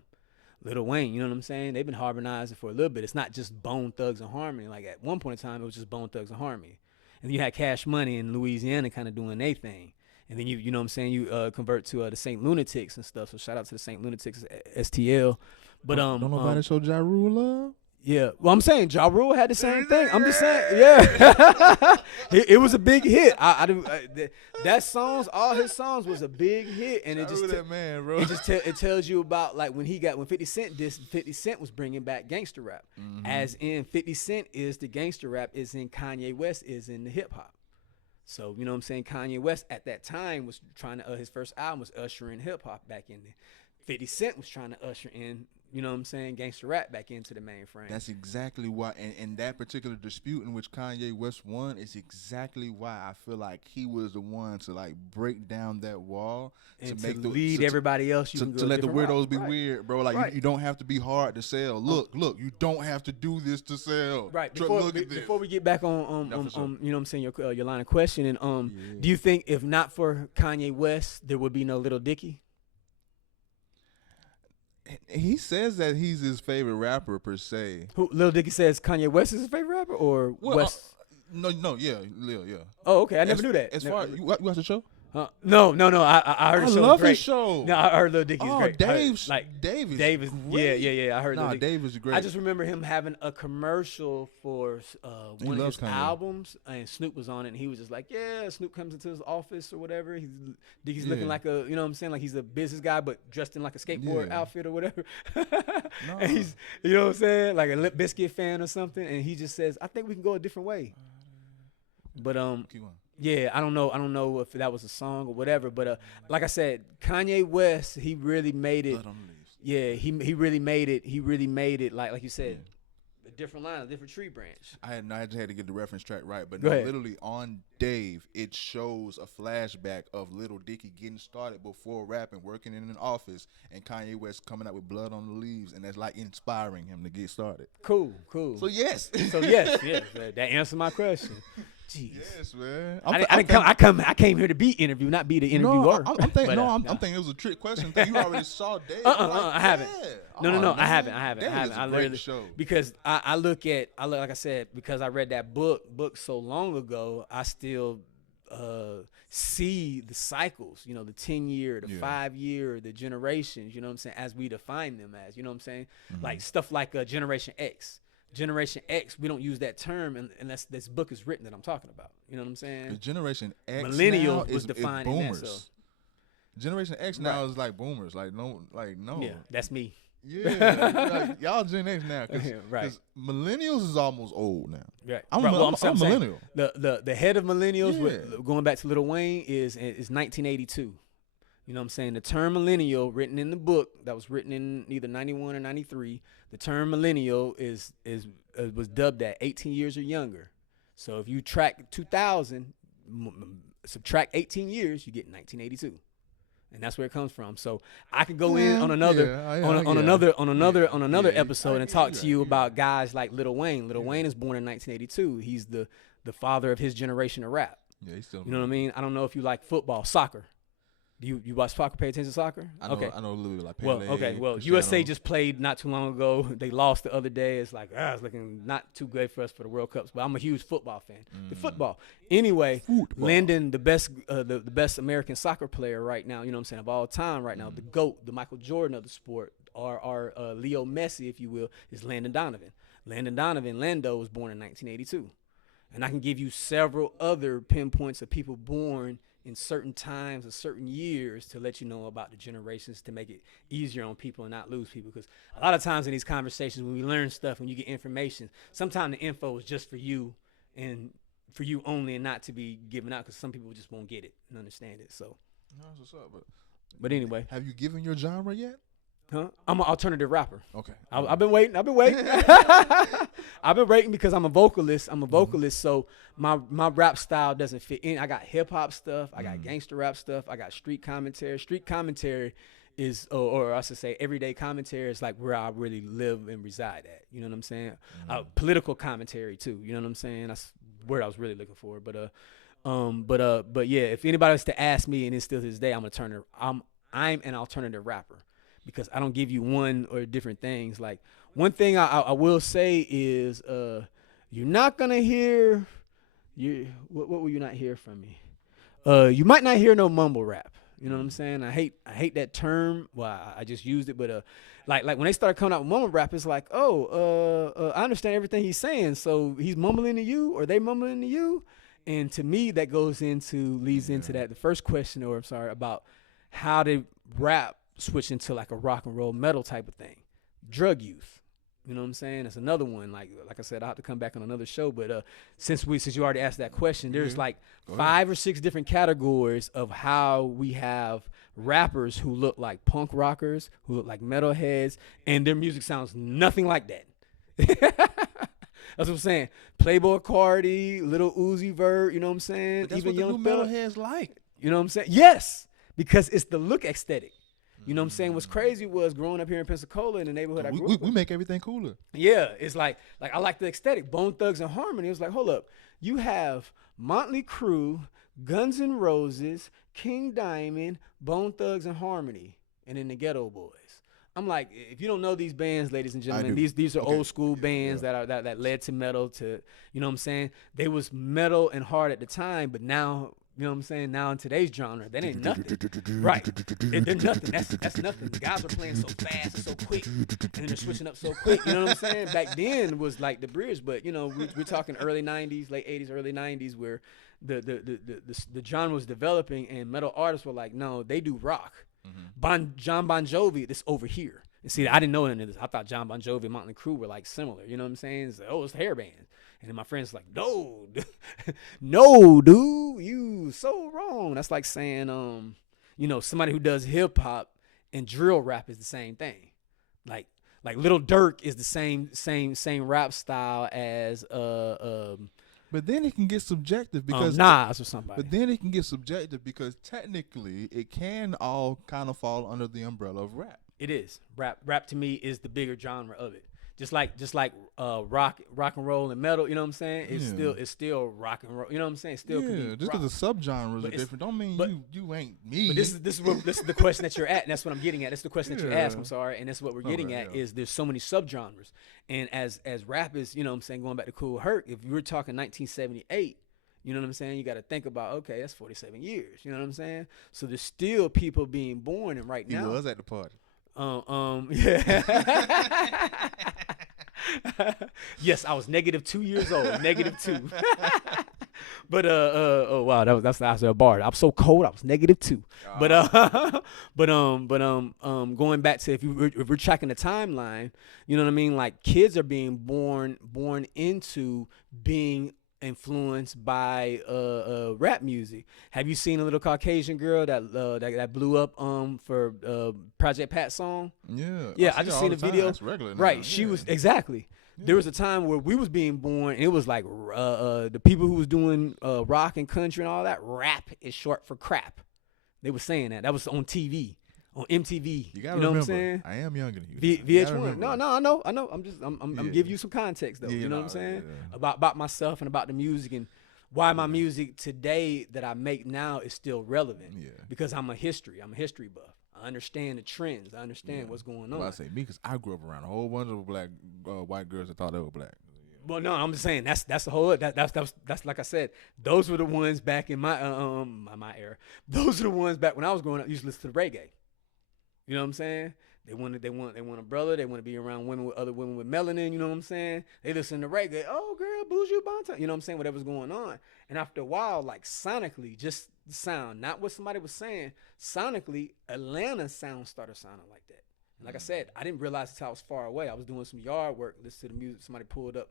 Lil Wayne, you know what I'm saying? They've been harmonizing for a little bit. It's not just Bone Thugs and Harmony. Like at one point in time, it was just Bone Thugs and Harmony. And then you had Cash Money in Louisiana kind of doing their thing. And then you know what I'm saying? You convert to the Saint Lunatics and stuff. So shout out to the Saint Lunatics, STL. But don't nobody show Ja Rule love? Yeah, well, I'm saying Ja Rule had the same thing. I'm just saying, yeah, it was a big hit. That songs, all his songs was a big hit, and it just that man, bro. it tells you about like when 50 Cent did 50 Cent was bringing back gangster rap, as in 50 Cent is the gangster rap, is in Kanye West is in the hip hop. So you know what I'm saying? Kanye West at that time was trying to his first album was ushering hip hop back in there. 50 Cent was trying to usher in, you know what I'm saying, gangster rap back into the mainframe. That's exactly why, and that particular dispute in which Kanye West won is exactly why I feel like he was the one to like break down that wall and to make lead everybody else. To let the weirdos be weird, bro. Like you don't have to be hard to sell. Look, you don't have to do this to sell. Right. Before we get back on you know what I'm saying, your line of questioning. Do you think if not for Kanye West, there would be no Lil Dicky? He says that he's his favorite rapper per se. Who Lil Dicky says Kanye West is his favorite rapper, or West? No, yeah, Lil, yeah. Oh, okay, I never knew that. As far you watch the show? No. I heard the show. I love great. his show. No, I heard Lil Dicky's great. Dave is great. Yeah. I heard. Nah, Dave is great. I just remember him having a commercial for one of his albums, and Snoop was on it, and he was just like, "Yeah." Snoop comes into his office or whatever. Dicky's looking like a, you know what I'm saying, like he's a business guy, but dressed in like a skateboard outfit or whatever. And he's, you know what I'm saying, like a Limp Bizkit fan or something, and he just says, "I think we can go a different way." But keep on. Yeah, I don't know if that was a song or whatever, but like I said, Kanye West, he really made it. Yeah, he really made it. He really made it like you said, a different line, a different tree branch. I just had to get the reference track right, but no, literally on Dave, it shows a flashback of Lil Dicky getting started before rapping, working in an office, and Kanye West coming out with Blood on the Leaves, and that's like inspiring him to get started. Cool. So yes, that answered my question. Jeez. Yes, man. I came here to be interviewed, not be the interviewer. I'm thinking it was a trick question. You already saw Dave. I haven't. No, I haven't. I literally show. Because I look like I said, because I read that book so long ago, I still see the cycles, you know, the 10-year, the 5-year, the generations, you know what I'm saying, as we define them as, you know what I'm saying? Like stuff like Generation X. Generation X, we don't use that term unless this book is written that I'm talking about. You know what I'm saying? The Generation X millennial now was defined in that. So. Generation X now is like boomers. Like no. Yeah, that's me. Yeah, like, y'all Gen X now, because millennials is almost old now. Right. I'm a millennial. The head of millennials, going back to Lil Wayne, is 1982. You know what I'm saying? The term millennial, written in the book, that was written in either 91 or 93, the term millennial was dubbed at 18 years or younger. So if you track 2000, subtract 18 years, you get 1982. And that's where it comes from. So I could go in on another episode and talk to you about guys like Lil Wayne. Lil Wayne is born in 1982. He's the father of his generation of rap. Yeah, he's still. You know what I mean? I don't know if you like football, soccer. Do you watch soccer? Pay attention to soccer? I know a little bit like Pele. Well, USA just played not too long ago. They lost the other day. It's like it's looking not too good for us for the World Cups. But I'm a huge football fan. The football. Anyway, Landon, the best American soccer player right now. You know what I'm saying, of all time right now. The GOAT, the Michael Jordan of the sport, our Leo Messi, if you will, is Landon Donovan. Lando was born in 1982, and I can give you several other pinpoints of people born in certain times or certain years to let you know about the generations, to make it easier on people and not lose people. Because a lot of times in these conversations, when we learn stuff, when you get information, sometimes the info is just for you and for you only, and not to be given out, because some people just won't get it and understand it. So, no, that's what's up. But anyway, have you given your genre yet? Huh? I'm an alternative rapper. Okay. I've been waiting. I've been waiting. I've been waiting because I'm a vocalist. So my rap style doesn't fit in. I got hip hop stuff. I got gangster rap stuff. I got street commentary. Street commentary is, or I should say, everyday commentary is like where I really live and reside at. You know what I'm saying? Political commentary too. You know what I'm saying? That's where I was really looking for. But yeah. If anybody was to ask me, and it's still to this day, I'm an alternative rapper. Because I don't give you one or different things. Like one thing I will say is you're not gonna hear what will you not hear from me? You might not hear no mumble rap. You know what I'm saying? I hate that term. Well, I just used it, but like when they started coming out with mumble rap, it's like, I understand everything he's saying. So he's mumbling to you, or they mumbling to you, and to me that leads into that the first question, or I'm sorry, about how did rap switch into like a rock and roll metal type of thing. Drug use. You know what I'm saying? That's another one. Like I said, I'll have to come back on another show. But since you already asked that question, there's like 5 or 6 different categories of how we have rappers who look like punk rockers, who look like metalheads, and their music sounds nothing like that. That's what I'm saying. Playboy Cardi, Little Uzi Vert, you know what I'm saying? But that's even what the Young new Thug. metalheads like. You know what I'm saying? Yes, because it's the look aesthetic. You know what I'm saying? What's crazy was growing up here in Pensacola in the neighborhood I grew up we make everything cooler. Yeah, it's like I like the aesthetic. Bone Thugs and Harmony. It was like, hold up. You have Motley Crue, Guns N' Roses, King Diamond, Bone Thugs and Harmony, and then the Ghetto Boys. I'm like, if you don't know these bands, ladies and gentlemen, these are old school bands that led to metal. To you know what I'm saying? They was metal and hard at the time, but now. You know what I'm saying? Now in today's genre, that ain't nothing. Right. They're nothing. That's nothing. The guys are playing so fast and so quick, and then they're switching up so quick. You know what I'm saying? Back then was like the bridge, but you know, we're talking early 90s, late 80s, early 90s, where the genre was developing, and metal artists were like, no, they do rock. John Bon Jovi, this over here. And see, I didn't know any of this. I thought John Bon Jovi and Motley Crue were like similar. You know what I'm saying? It's like, it's hair bands. And then my friend's like, no, no, dude, you so wrong. That's like saying, somebody who does hip hop and drill rap is the same thing. Like Lil Durk is the same rap style as But then it can get subjective because Nas or somebody. But then it can get subjective because technically it can all kind of fall under the umbrella of rap. It is. Rap to me is the bigger genre of it. Just like rock and roll and metal, you know what I'm saying? It's still rock and roll. You know what I'm saying? It still can be just because the subgenres are different don't mean you ain't me. But this is the question that you're at, and that's what I'm getting at. That's the question that you asked. I'm sorry, and that's what we're getting at is there's so many subgenres. And as rap is, you know what I'm saying, going back to Cool Herc, if you were talking 1978, you know what I'm saying? You got to think about, okay, that's 47 years. You know what I'm saying? So there's still people being born, and right now he was at the party. Yeah. Yes, I was -2 years old. -2. But oh wow, that's the answer of bar. I'm so cold. I was -2. But going back to if we're tracking the timeline, you know what I mean? Like kids are being born into being influenced by rap music. Have you seen a little Caucasian girl that blew up for Project Pat song? Yeah. I just seen a video. That's regular now. Right, she was exactly. There was a time where we was being born, and it was like the people who was doing rock and country and all that. Rap is short for crap. They were saying that. That was on TV. On MTV, you gotta know remember, what I'm saying? I am younger than you. VH1. No, I know. I'm giving you some context though. You know what I'm saying? Yeah. About myself and about the music and why my music today that I make now is still relevant. Yeah. Because I'm a history buff. I understand the trends. I understand what's going on. Well, I say me because I grew up around a whole bunch of black white girls that thought they were black. Well, no, I'm just saying that's the whole that's like I said. Those were the ones back in my my era. Those are the ones back when I was growing up. Used to listen to the reggae. You know what I'm saying? They want a brother. They want to be around other women with melanin. You know what I'm saying? They listen to reggae. Oh, girl, Buju Banton. You know what I'm saying? Whatever's going on. And after a while, like sonically, just the sound, not what somebody was saying. Sonically, Atlanta sound started sounding like that. And like I said, I didn't realize until I was far away. I was doing some yard work, listening to the music. Somebody pulled up.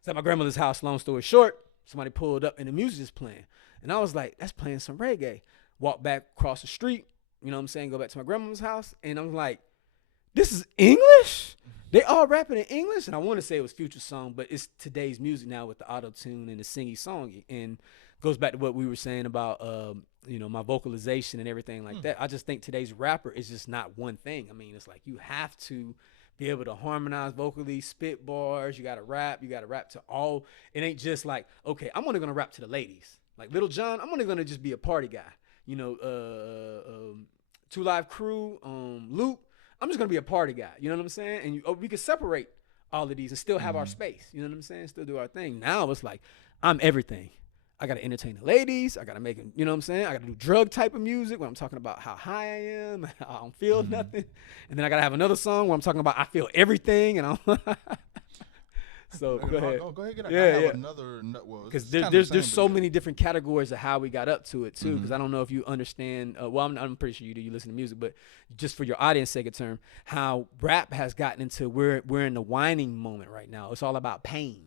It's at my grandmother's house. Long story short, somebody pulled up and the music is playing. And I was like, that's playing some reggae. Walk back across the street. You know what I'm saying? Go back to my grandmother's house. And I'm like, this is English. They all rapping in English, and I want to say it was Future's song, but it's today's music now with the auto tune and the singy song, and goes back to what we were saying about my vocalization and everything like that. I just think today's rapper is just not one thing. I mean, it's like you have to be able to harmonize vocally, spit bars. You got to rap. You got to rap to all. It ain't just like, okay, I'm only gonna rap to the ladies. Like Little John, I'm only gonna just be a party guy. Two Live Crew, Luke. I'm just gonna be a party guy. You know what I'm saying? And we could separate all of these and still have our space. You know what I'm saying? Still do our thing. Now it's like I'm everything. I gotta entertain the ladies. I gotta make it. You know what I'm saying? I gotta do drug type of music when I'm talking about how high I am. I don't feel nothing. And then I gotta have another song where I'm talking about I feel everything. And I'm so go ahead. Go ahead. Yeah. Another. Because there's so many different categories of how we got up to it too. Because I don't know if you understand. I'm pretty sure you do. You listen to music, but just for your audience sake of term, how rap has gotten into we're in the whining moment right now. It's all about pain.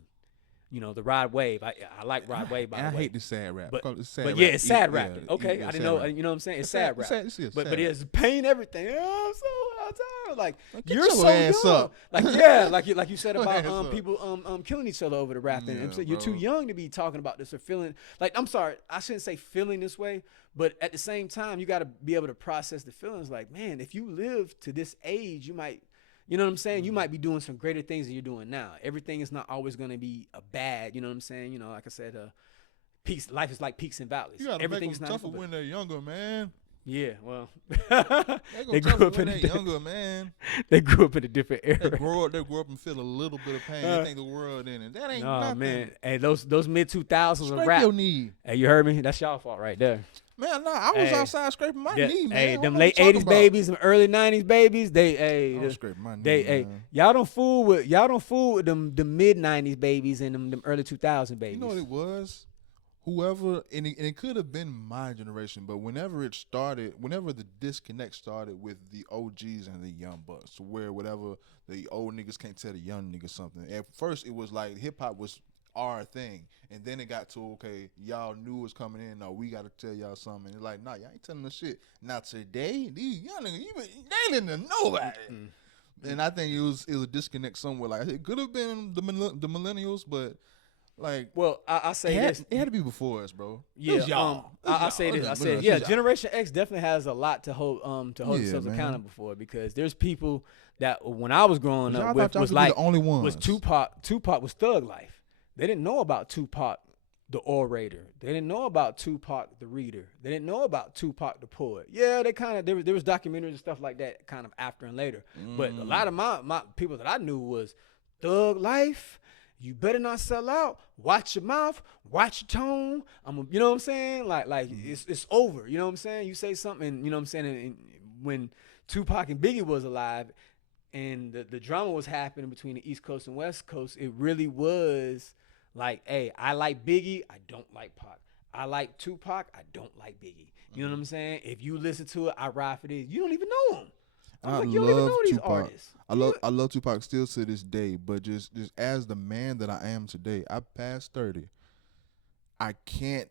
The Ride Wave. I like Ride Wave, by the way. I hate the sad rap. But sad yeah, rap. it's sad rapping. Okay, yeah, I didn't know. You know what I'm saying? It's sad rap. But it's pain everything. I'm so tired. Like you're your so ass young. up. Like you said about up. people killing each other over the rapping. Yeah, And so you're too young to be talking about this or feeling like. I'm sorry, I shouldn't say feeling this way, but at the same time, you got to be able to process the feelings. Like, man, if you live to this age, you might. You know what I'm saying? You might be doing some greater things than you're doing now. Everything is not always going to be a bad. You know what I'm saying? Like I said, peaks. Life is like peaks and valleys. You gotta Everything make is them not tougher when they're younger, man. Yeah, well, They grew up when they're younger, man. They grew up in a different They era. grow up and feel a little bit of pain. They think the world in it. That ain't nothing. Man. Hey, those mid 2000s of Scrape rap. your knee. Hey, you heard me? That's y'all fault right there. Man, nah, I was outside scraping my knee, man. Hey, What them am I late talking 80s about? babies, them early 90s babies, I was scraping my knee, man. y'all don't fool with them mid 90s babies and them early 2000 babies. You know what it was? Whoever, and it could have been my generation, but whenever the disconnect started with the OGs and the young bucks, to where whatever the old niggas can't tell the young niggas something. At first, it was like hip hop was our thing, and then it got to, okay, y'all knew it was coming in. No, we got to tell y'all something. It's like, nah, y'all ain't telling us shit. Not today. These young niggas, they didn't know nobody. And I think it was a disconnect somewhere. Like it could have been the millennials, but. Like, well, I say this. It had to be before us, bro. Yeah, I say this. I said, Generation X definitely has a lot to hold themselves accountable for, because there's people that when I was growing up with was like the only ones. Was Tupac. Tupac was thug life. They didn't know about Tupac the orator. They didn't know about Tupac the reader. They didn't know about Tupac the poet. Yeah, they kind of there was documentaries and stuff like that kind of after and later. But a lot of my people that I knew was thug life. You better not sell out. Watch your mouth. Watch your tone. You know what I'm saying? Like it's over. You know what I'm saying? You say something. You know what I'm saying? And when Tupac and Biggie was alive, and the drama was happening between the East Coast and West Coast, it really was like, hey, I like Biggie. I don't like Pac. I like Tupac. I don't like Biggie. You know what I'm saying? If you listen to it, I ride for this. You don't even know him. I you don't even know these Tupac. artists. I love Tupac still to this day, but just as the man that I am today, I passed 30. I can't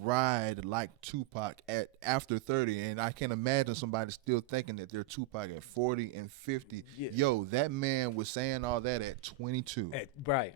ride like Tupac after 30, and I can't imagine somebody still thinking that they're Tupac at 40 and 50. Yeah. Yo, that man was saying all that at 22. Right.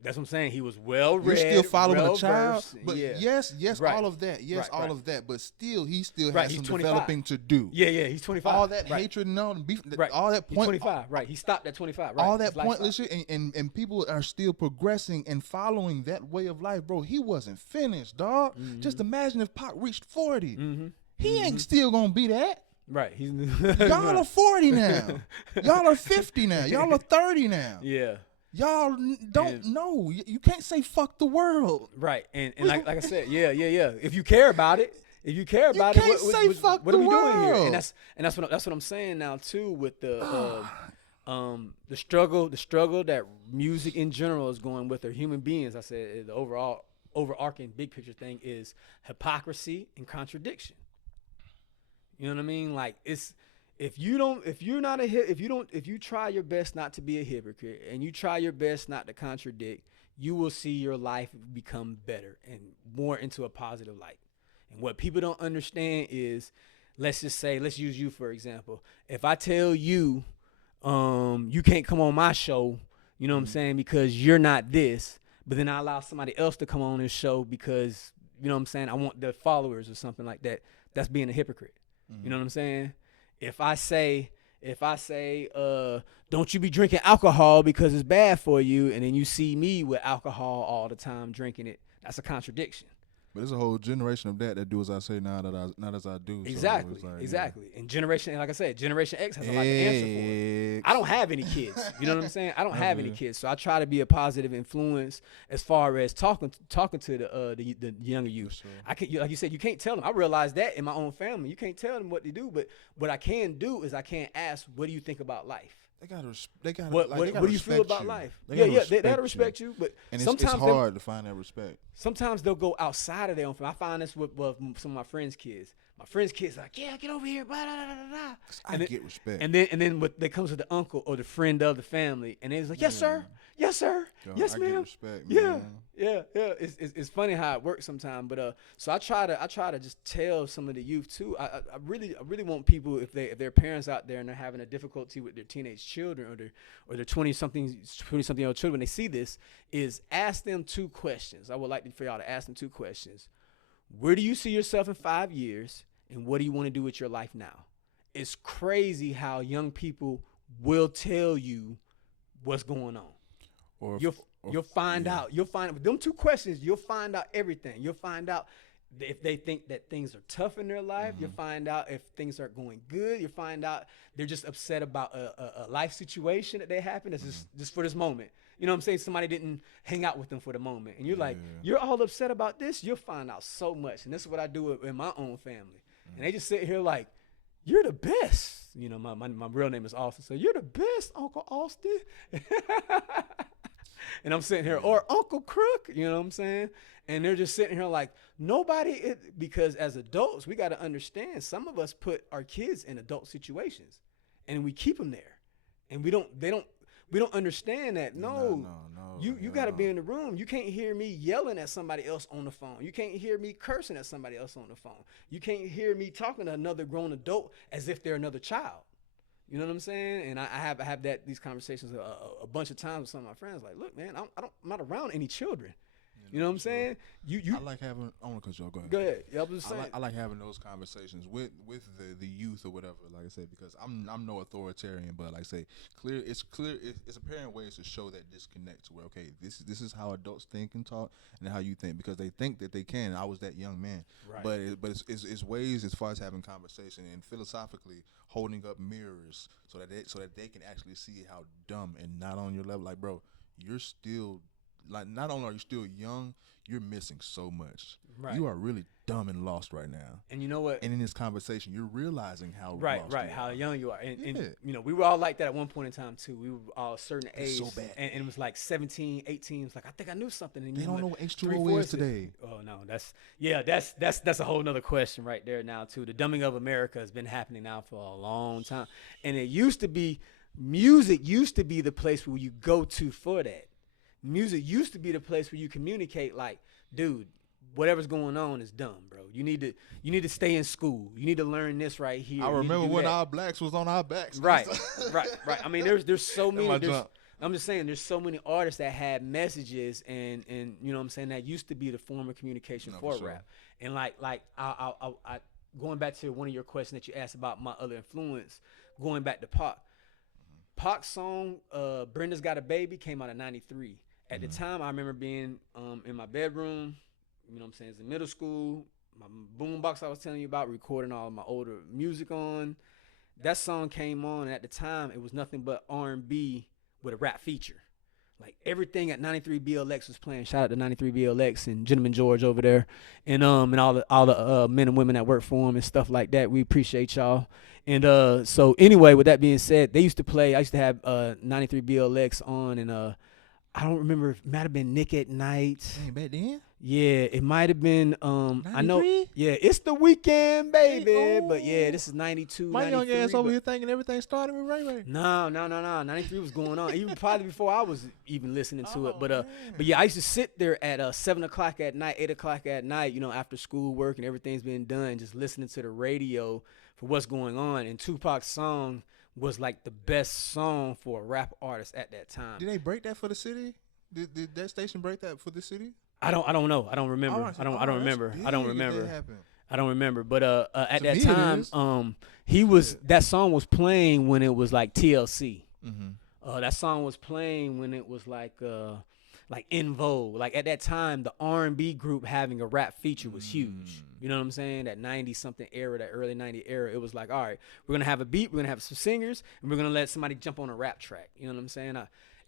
That's what I'm saying. He was well read. You're still following a child, but yeah. yes, right. all of that, yes, right. all of that, but still, he still right. has He's some 25. developing to do. Yeah, he's 25. All that right. hatred and all the beef, right. all that He's 25, right? He stopped at 25, right? All that pointless shit, and people are still progressing and following that way of life, bro. He wasn't finished, dog. Mm-hmm. Just imagine if Pac reached 40. Mm-hmm. He ain't still gonna be that. Right. Y'all are 40 now. Y'all are 50 now. Y'all are 30 now. Yeah. Y'all don't know. You can't say fuck the world. Right. And like I said, yeah. If you care about it, what are we doing here? And that's what I'm saying now too, with the struggle that music in general is going with, or human beings. I said the overarching big picture thing is hypocrisy and contradiction. You know what I mean? Like if you try your best not to be a hypocrite, and you try your best not to contradict, you will see your life become better and more into a positive light. And what people don't understand is, let's use you for example. If I tell you you can't come on my show, you know what I'm saying, because you're not this. But then I allow somebody else to come on this show because, you know what I'm saying, I want the followers or something like that. That's being a hypocrite. You know what I'm saying? If I say, don't you be drinking alcohol because it's bad for you, and then you see me with alcohol all the time drinking it, that's a contradiction. But there's a whole generation of that do as I say, not as I do. Exactly, so like, exactly. And like I said, Generation X has a lot to answer for. I don't have any kids. You know what I'm saying? I don't have any kids, so I try to be a positive influence as far as talking to the younger youth. Sure. I can, like you said, you can't tell them. I realize that in my own family, you can't tell them what to do. But what I can do is I can ask, what do you think about life? They gotta. What do you feel about life? They gotta respect you. But and sometimes it's hard to find that respect. Sometimes they'll go outside of their own family. I find this with some of my friends' kids. My friends' kids are like, yeah, get over here, blah, blah, blah, blah. I get respect. And then they comes with the uncle or the friend of the family, and they're like, yes, sir. Yes, sir. Yo, yes, I ma'am. Get respect, yeah, man. yeah. It's funny how it works sometimes, but so I try to just tell some of the youth too. I really want people, if their parents out there and they're having a difficulty with their teenage children or their 20-something year old children, when they see this, is ask them 2 questions. I would like for y'all to ask them 2 questions. Where do you see yourself in 5 years, and what do you want to do with your life now? It's crazy how young people will tell you what's going on. Or you'll find out. You'll find with them 2 questions. You'll find out everything. You'll find out if they think that things are tough in their life. You'll find out if things are going good. You'll find out they're just upset about a life situation that they happen. It's just for this moment. You know what I'm saying? Somebody didn't hang out with them for the moment. And you're like, you're all upset about this? You'll find out so much. And this is what I do in my own family. And they just sit here like, you're the best. You know, my real name is Austin. So you're the best, Uncle Austin. And I'm sitting here, or Uncle Krook, you know what I'm saying? And they're just sitting here like, because as adults, we got to understand, some of us put our kids in adult situations and we keep them there. And we don't understand that. No. You got to be in the room. You can't hear me yelling at somebody else on the phone. You can't hear me cursing at somebody else on the phone. You can't hear me talking to another grown adult as if they're another child. You know what I'm saying? And I have these conversations a bunch of times with some of my friends. Like, look, man, I'm not around any children. You know what I'm saying? I like having. I want to cut you off. Go ahead. Go ahead. Yeah, I was just saying. I like having those conversations with the youth or whatever. Like I said, because I'm no authoritarian, but like I say, it's apparent ways to show that disconnect to where, okay, this is how adults think and talk, and how you think, because they think that they can. I was that young man, right. But it's ways as far as having conversation and philosophically holding up mirrors so that they can actually see how dumb and not on your level. Like, bro, you're still. Like, not only are you still young, you're missing so much. Right. You are really dumb and lost right now. And you know what? And in this conversation, you're realizing how lost how young you are. And you know, we were all like that at one point in time too. We were all a certain age. So bad. And it was like 17, 18. It's like, I think I knew something. And they don't know what H2O is today. Oh no, that's a whole nother question right there now too. The dumbing of America has been happening now for a long time. And it used to be, music used to be the place where you go to for that. Music used to be the place where you communicate like, dude, whatever's going on is dumb, bro. You need to stay in school. You need to learn this right here. I remember when our blacks was on our backs. Right. I mean, there's so many. I'm just saying, there's so many artists that had messages, and you know what I'm saying, that used to be the form of communication for rap. And like I going back to one of your questions that you asked about my other influence, going back to Pac. Pac's song, Brenda's Got a Baby, came out in '93. At the time, I remember being in my bedroom, you know what I'm saying, it's in middle school, my boombox I was telling you about, recording all of my older music on. That song came on, and at the time, it was nothing but R&B with a rap feature. Like, everything at 93 BLX was playing. Shout out to 93 BLX and Gentleman George over there, and all the men and women that work for him and stuff like that. We appreciate y'all. And so anyway, with that being said, I used to have 93 BLX on, and I don't remember. It might have been Nick at Night. Dang, back then? Yeah, it might have been. 93? I know. Yeah, it's the weekend, baby. Hey, oh. But yeah, this is 92. My young ass over here thinking everything started with Ray Ray. No. 93 was going on. Even probably before I was even listening to it. But yeah, I used to sit there at 7 o'clock at night, 8 o'clock at night. You know, after school work and everything's been done, just listening to the radio for what's going on. And Tupac's song was like the best song for a rap artist at that time. Did they break that for the city? Did that station break that for the city? I don't know. I don't remember. Alright, I don't alright, that's remember. big I don't if that remember. happened. I don't remember. But at To that me, it time, is. he was Yeah. that song was playing when it was like TLC. Mm-hmm. That song was playing when it was like in vogue. Like at that time, the R&B group having a rap feature was huge. You know what I'm saying? That 90 something era, that early 90 era, it was like, all right, we're gonna have a beat, we're gonna have some singers, and we're gonna let somebody jump on a rap track. You know what I'm saying?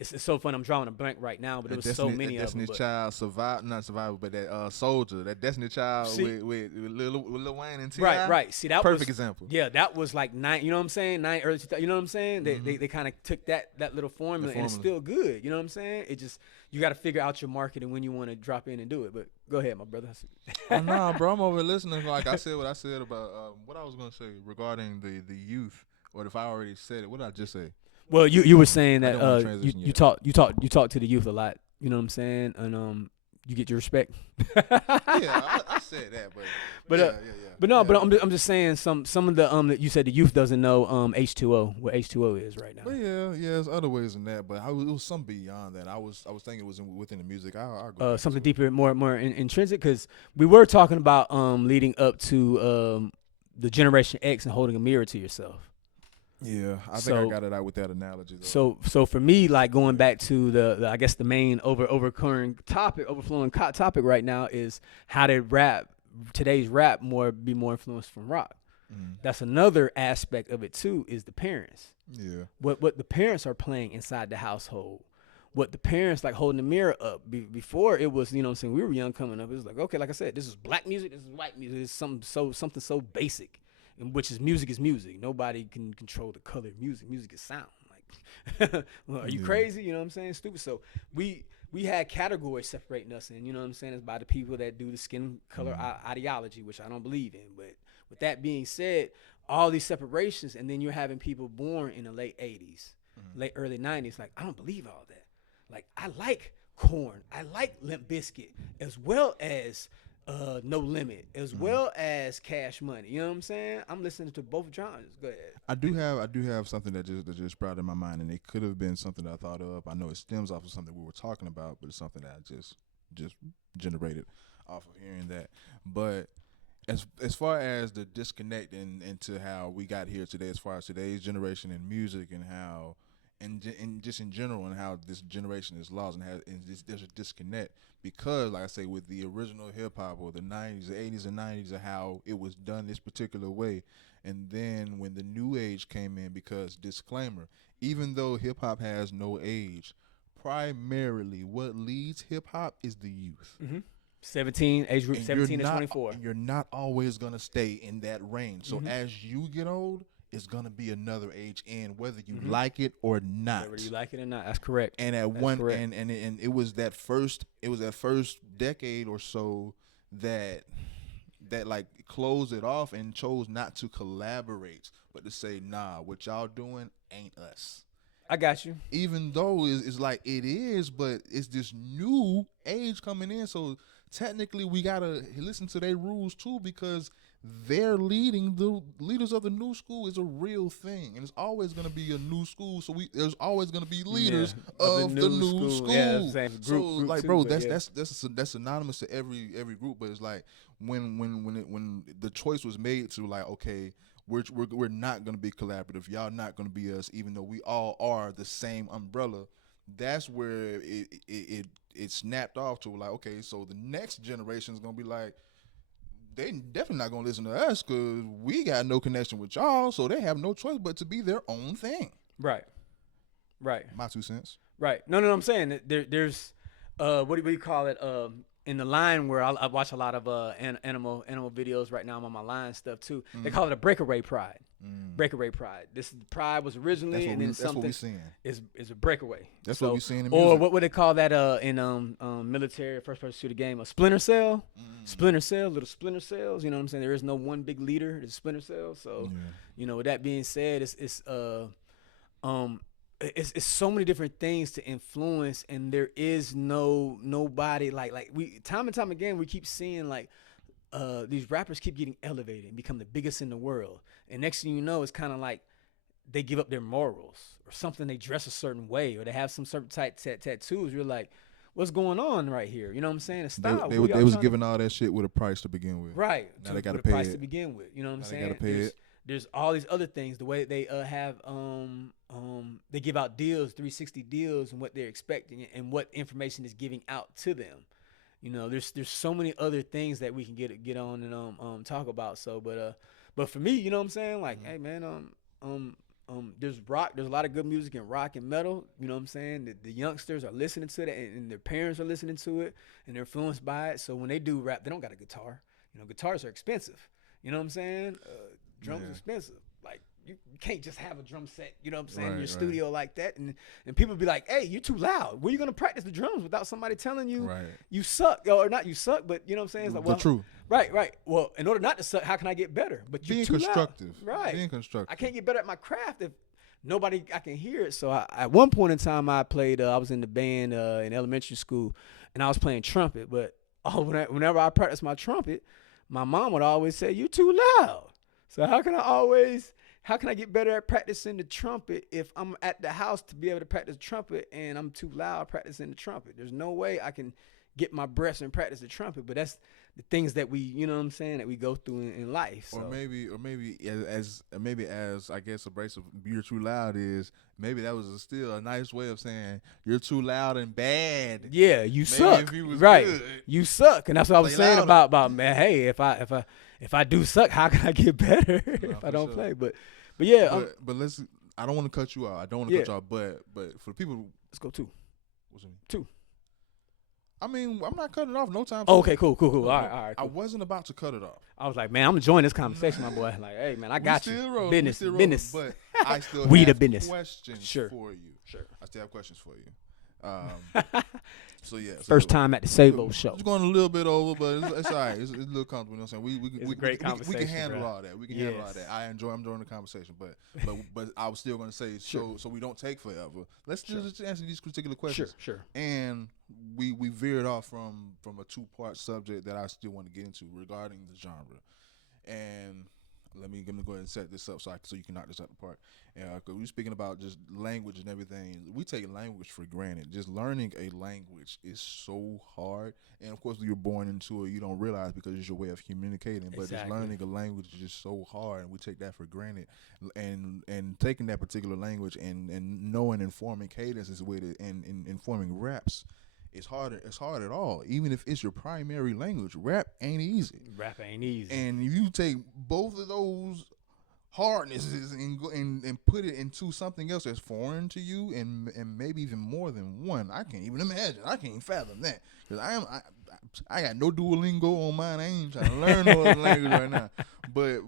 It's so fun. I'm drawing a blank right now, but there was so many of them. Destiny's Child not survivor, but that Soldier, that Destiny Child See- with Lil Wayne and T.I. Right. See, that Perfect was example. Yeah, that was like you know what I'm saying? Early 2000, you know what I'm saying? They kind of took that little formula, and it's still good. You know what I'm saying? It just, you got to figure out your market and when you want to drop in and do it. But go ahead, my brother. Oh, nah, bro, I'm over listening. Like I said, what I said about what I was gonna say regarding the youth, or if I already said it, what did I just say? Well, you were saying I that don't wanna you transition you yet. talk to the youth a lot. You know what I'm saying? And you get your respect. Yeah, I said that, But, yeah. But no, yeah. but I'm just saying some of the that you said the youth doesn't know H2O, what H2O is right now. But yeah, there's other ways than that. But it was some beyond that. I was thinking it was within the music. I'll go back Something to it. deeper, more intrinsic, because we were talking about leading up to the Generation X and holding a mirror to yourself. Yeah, I think So- I got it out with that analogy. Though. So for me, like going back to the I guess the main overflowing topic right now is how did today's rap be more influenced from rock. That's another aspect of it too, is the parents. Yeah. What the parents are playing inside the household. What the parents like holding the mirror up. Before it was, you know what I'm saying, we were young coming up. It was like, okay, like I said, this is black music, this is white music, it's something so basic. And which is music is music. Nobody can control the color of music. Music is sound. Like, well, are you crazy? You know what I'm saying? Stupid. So we had categories separating us, and you know what I'm saying, it's by the people that do the skin color ideology, which I don't believe in. But with that being said, all these separations, and then you're having people born in the late 80s, early 90s. Like, I don't believe all that. Like, I like Korn, I like Limp Bizkit, as well as No Limit, as well as Cash Money. You know what I'm saying? I'm listening to both genres. Go ahead. I do have something that just brought in my mind, and it could have been something that I thought of. I know it stems off of something we were talking about, but it's something that I just generated off of hearing that. But as far as the disconnect into how we got here today, as far as today's generation in music, and how and just in general, and how this generation is lost, there's a disconnect. Because, like I say, with the original hip hop, or the 90s, the 80s and 90s, of how it was done this particular way, and then when the new age came in, because disclaimer, even though hip hop has no age, primarily what leads hip hop is the youth. 17, age group And 17 to 24. You're not always gonna stay in that range. So as you get old, it's gonna be another age in, whether you like it or not. Whether you like it or not, that's correct. And and it was that first decade or so that like closed it off and chose not to collaborate, but to say, nah, what y'all doing ain't us. I got you. Even though it's like it is, but it's this new age coming in, so technically we gotta listen to their rules too, because they're leading. The leaders of the new school is a real thing, and it's always going to be a new school. So there's always going to be leaders of the new school. Yeah, same. So Group like, too, bro, but that's synonymous to every group. But it's like when the choice was made to, like, okay, we're not going to be collaborative. Y'all not going to be us, even though we all are the same umbrella. That's where it snapped off to, like, okay, so the next generation is going to be like, they definitely not gonna listen to us because we got no connection with y'all, so they have no choice but to be their own thing. Right. My 2 cents. Right. No. I'm saying that there's what do you call it? In the line where I watch a lot of animal videos right now. I'm on my line stuff too. They call it a breakaway pride. Breakaway pride. This pride was originally, and then something is a breakaway. That's what we seeing in music. Or what would they call that in military first person shooter game? A splinter cell. Splinter cell, little splinter cells. You know what I'm saying? There is no one big leader. There's splinter cells. So you know, with that being said, it's so many different things to influence, and there is nobody like we time and time again we keep seeing like these rappers keep getting elevated and become the biggest in the world, and next thing you know, it's kind of like they give up their morals or something. They dress a certain way or they have some certain type tattoos. You're like, what's going on right here? You know what I'm saying? A style. They was giving all that shit with a price to begin with. Right. Now they got to pay price it. to begin with. You know what I'm Now saying? They got to pay it. There's all these other things. The way they have they give out deals, 360 deals, and what they're expecting and what information is giving out to them. You know, there's so many other things that we can get on and talk about. So, but for me, you know what I'm saying? Like, hey man, there's rock. There's a lot of good music in rock and metal. You know what I'm saying? The youngsters are listening to that, and their parents are listening to it, and they're influenced by it. So when they do rap, they don't got a guitar. You know, guitars are expensive. You know what I'm saying? Drums are expensive. Like you can't just have a drum set. You know what I'm saying? In your studio like that, and people be like, "Hey, you're too loud. Where you gonna practice the drums without somebody telling you you suck or not? You suck, but you know what I'm saying? It's like, well, true. Right. Well, in order not to suck, how can I get better? But you're too constructive. Loud. Right. Being constructive. I can't get better at my craft if I can hear it. So at one point in time, I played. I was in the band in elementary school, and I was playing trumpet. But whenever I practiced my trumpet, my mom would always say, "You're too loud." So how can I get better at practicing the trumpet if I'm at the house to be able to practice the trumpet and I'm too loud practicing the trumpet? There's no way I can get my breath and practice the trumpet, but that's the things that we, you know what I'm saying, that we go through in life. So. Or maybe as I guess abrasive, you're too loud is, maybe that was still a nice way of saying you're too loud and bad. Yeah, you suck. Right. Good, you suck. And that's what I was saying about man, hey, if I do suck, how can I get better if I don't play? But yeah. But let's, I don't want to cut you out. I don't want to cut you out, but for the people, let's go 2. What's it mean? 2. I mean, I'm not cutting it off no time. Oh, okay, cool. All right. Cool. I wasn't about to cut it off. I was like, man, I'm enjoying this conversation, my boy. Like, hey, man, I got you. Business. But I still we have the business. Questions for you. Sure. I still have questions for you. So yeah. First time at the Sabo show. It's going a little bit over, but it's all right. It's a little comfortable. You know what I'm saying? It's a great conversation. We can handle all that. We can handle all that. I'm enjoying the conversation, but I was still going to say so we don't take forever. Let's just answer these particular questions. Sure. And we veered off from a 2-part subject that I still want to get into regarding the genre. And let me go ahead and set this up so you can knock this out the park. Because we're speaking about just language and everything. We take language for granted. Just learning a language is so hard. And of course, you're born into it. You don't realize because it's your way of communicating. But just learning a language is just so hard, and we take that for granted. And taking that particular language and knowing and forming cadences with it and forming raps. It's hard at all. Even if it's your primary language, rap ain't easy. And if you take both of those hardnesses and put it into something else that's foreign to you, and maybe even more than one, I can't even imagine. I can't fathom that, because I got no Duolingo on mine. I ain't trying to learn no other language right now. But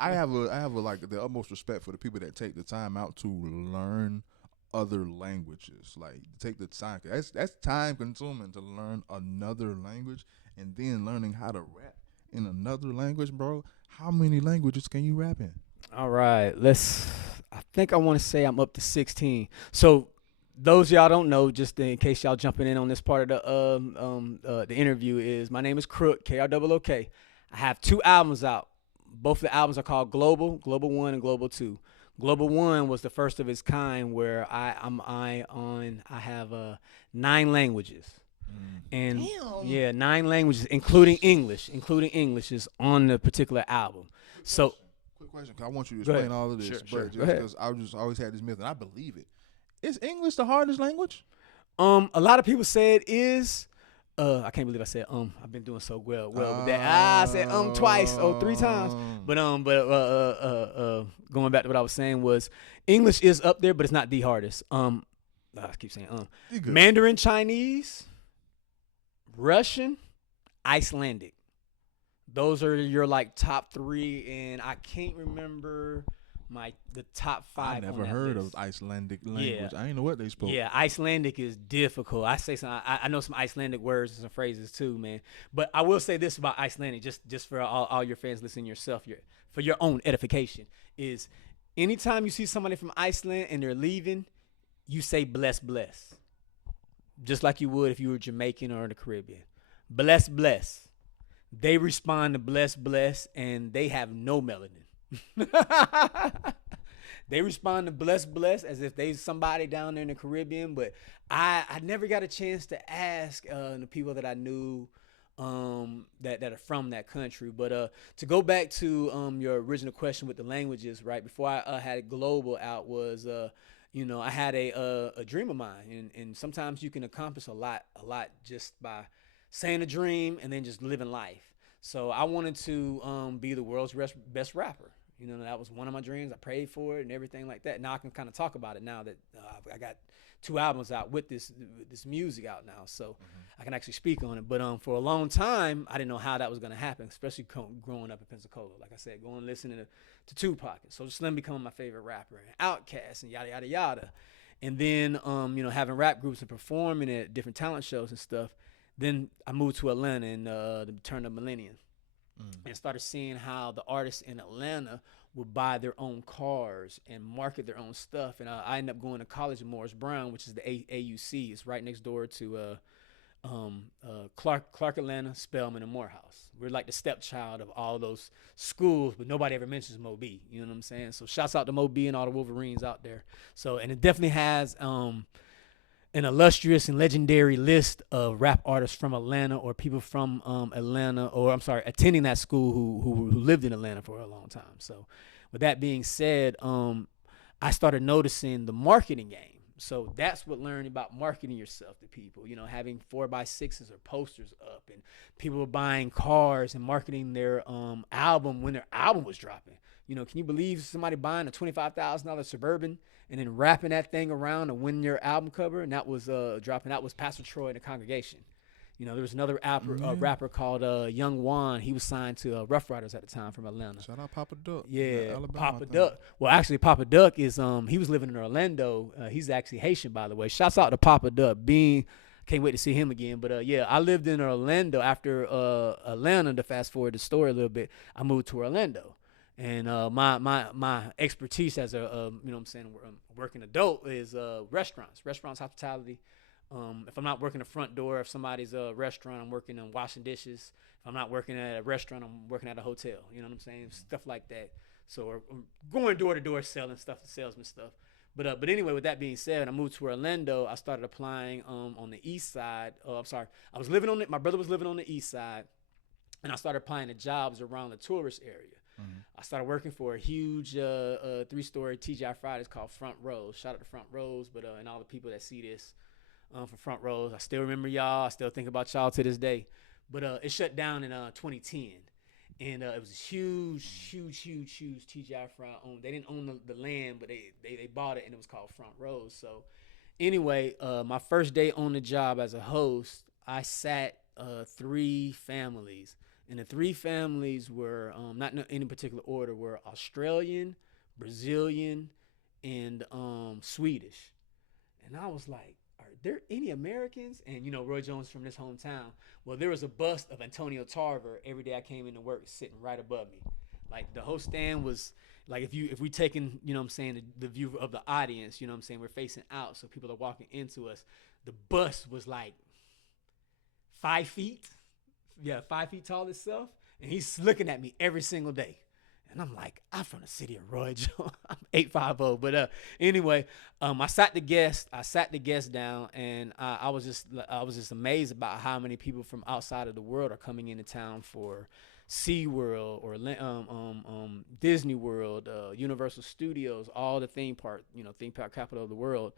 I have like the utmost respect for the people that take the time out to learn other languages. Like, take the time. That's time consuming to learn another language, and then learning how to rap in another language, bro. How many languages can you rap in? All right, I think I want to say I'm up to 16. So those y'all don't know, just in case y'all jumping in on this part of the interview, is my name is Krook, Krook. I have 2 albums out. Both of the albums are called Global 1 and Global 2. Global 1 was the first of its kind, where I have 9 languages. And damn. 9 languages, including English is on the particular album. Quick question, because I want you to explain all of this, but just because I just always had this myth, and I believe it. Is English the hardest language? A lot of people say it is. I can't believe I said I've been doing so well with that. I said twice, 3 times. But going back to what I was saying was, English is up there, but it's not the hardest. I keep saying Mandarin Chinese, Russian, Icelandic. Those are your like top 3, and I can't remember the top 5. I never heard of Icelandic language. I didn't know what they spoke. Yeah, Icelandic is difficult. I know some Icelandic words and some phrases too, man. But I will say this about Icelandic, just for all your fans listening yourself, for your own edification, is anytime you see somebody from Iceland and they're leaving, you say bless, bless. Just like you would if you were Jamaican or in the Caribbean. Bless, bless. They respond to bless, bless, and they have no melanin. they respond to bless as if they somebody down there in the Caribbean. But I never got a chance to ask the people that I knew that are from that country. But to go back to your original question with the languages, right before I had global out was I had a dream of mine, and sometimes you can accomplish a lot just by saying a dream and then just living life. So I wanted to be the world's best rapper. That was one of my dreams. I prayed for it and everything like that. Now I can kind of talk about it now that I got 2 albums out with this music out now, so I can actually speak on it. But for a long time, I didn't know how that was going to happen, especially growing up in Pensacola. Like I said, going listening to Tupac, and So Slim becoming my favorite rapper, and Outkast, and yada yada yada. And then having rap groups and performing at different talent shows and stuff. Then I moved to Atlanta in the turn of the millennium. And started seeing how the artists in Atlanta would buy their own cars and market their own stuff. And I ended up going to college in Morris Brown, which is the AUC. It's right next door to Clark Atlanta, Spelman, and Morehouse. We're like the stepchild of all those schools, but nobody ever mentions Mo B. You know what I'm saying? So shouts out to Mo B and all the Wolverines out there. So, and it definitely has an illustrious and legendary list of rap artists from Atlanta or people from Atlanta, or I'm sorry, attending that school who lived in Atlanta for a long time. So with that being said, I started noticing the marketing game. So that's what learning about marketing yourself to people, having 4x6s or posters up, and people were buying cars and marketing their album when their album was dropping. Can you believe somebody buying a $25,000 Suburban and then wrapping that thing around to win your album cover? And that was dropping. That was Pastor Troy and the Congregation. There was another rapper called Young Juan. He was signed to Rough Riders at the time from Atlanta. Shout out Papa Duck. Yeah, Alabama, Papa Duck. Well, actually, Papa Duck is he was living in Orlando. He's actually Haitian, by the way. Shouts out to Papa Duck. Can't wait to see him again. But I lived in Orlando after Atlanta. To fast forward the story a little bit, I moved to Orlando. And my expertise as a working adult is restaurants, hospitality. If I'm not working the front door of somebody's restaurant, I'm working on washing dishes. If I'm not working at a restaurant, I'm working at a hotel. You know what I'm saying? Stuff like that. So I'm going door to door selling stuff, salesman stuff. But anyway, with that being said, I moved to Orlando. I started applying on the east side. I was living on it. My brother was living on the east side, and I started applying to jobs around the tourist area. I started working for a huge 3-story TGI Fridays called Front Rows. Shout out to Front Rows, and all the people that see this for Front Rows. I still remember y'all. I still think about y'all to this day. But it shut down in 2010. And it was a huge TGI Fridays owned. They didn't own the land, but they bought it, and it was called Front Rows. So anyway, my first day on the job as a host, I sat 3 families. And the 3 families were, not in any particular order, were Australian, Brazilian, and Swedish. And I was like, are there any Americans? And, Roy Jones from this hometown. Well, there was a bust of Antonio Tarver every day I came into work sitting right above me. Like, the host stand was, like, if we taking, the view of the audience, we're facing out, so people are walking into us. The bust was like 5 feet. Yeah, 5 feet tall itself, and he's looking at me every single day. And I'm like, I'm from the city of Roy Jones. I'm 850. But anyway, I sat the guest down, and I was just amazed about how many people from outside of the world are coming into town for SeaWorld or Disney World, Universal Studios, all the theme park capital of the world.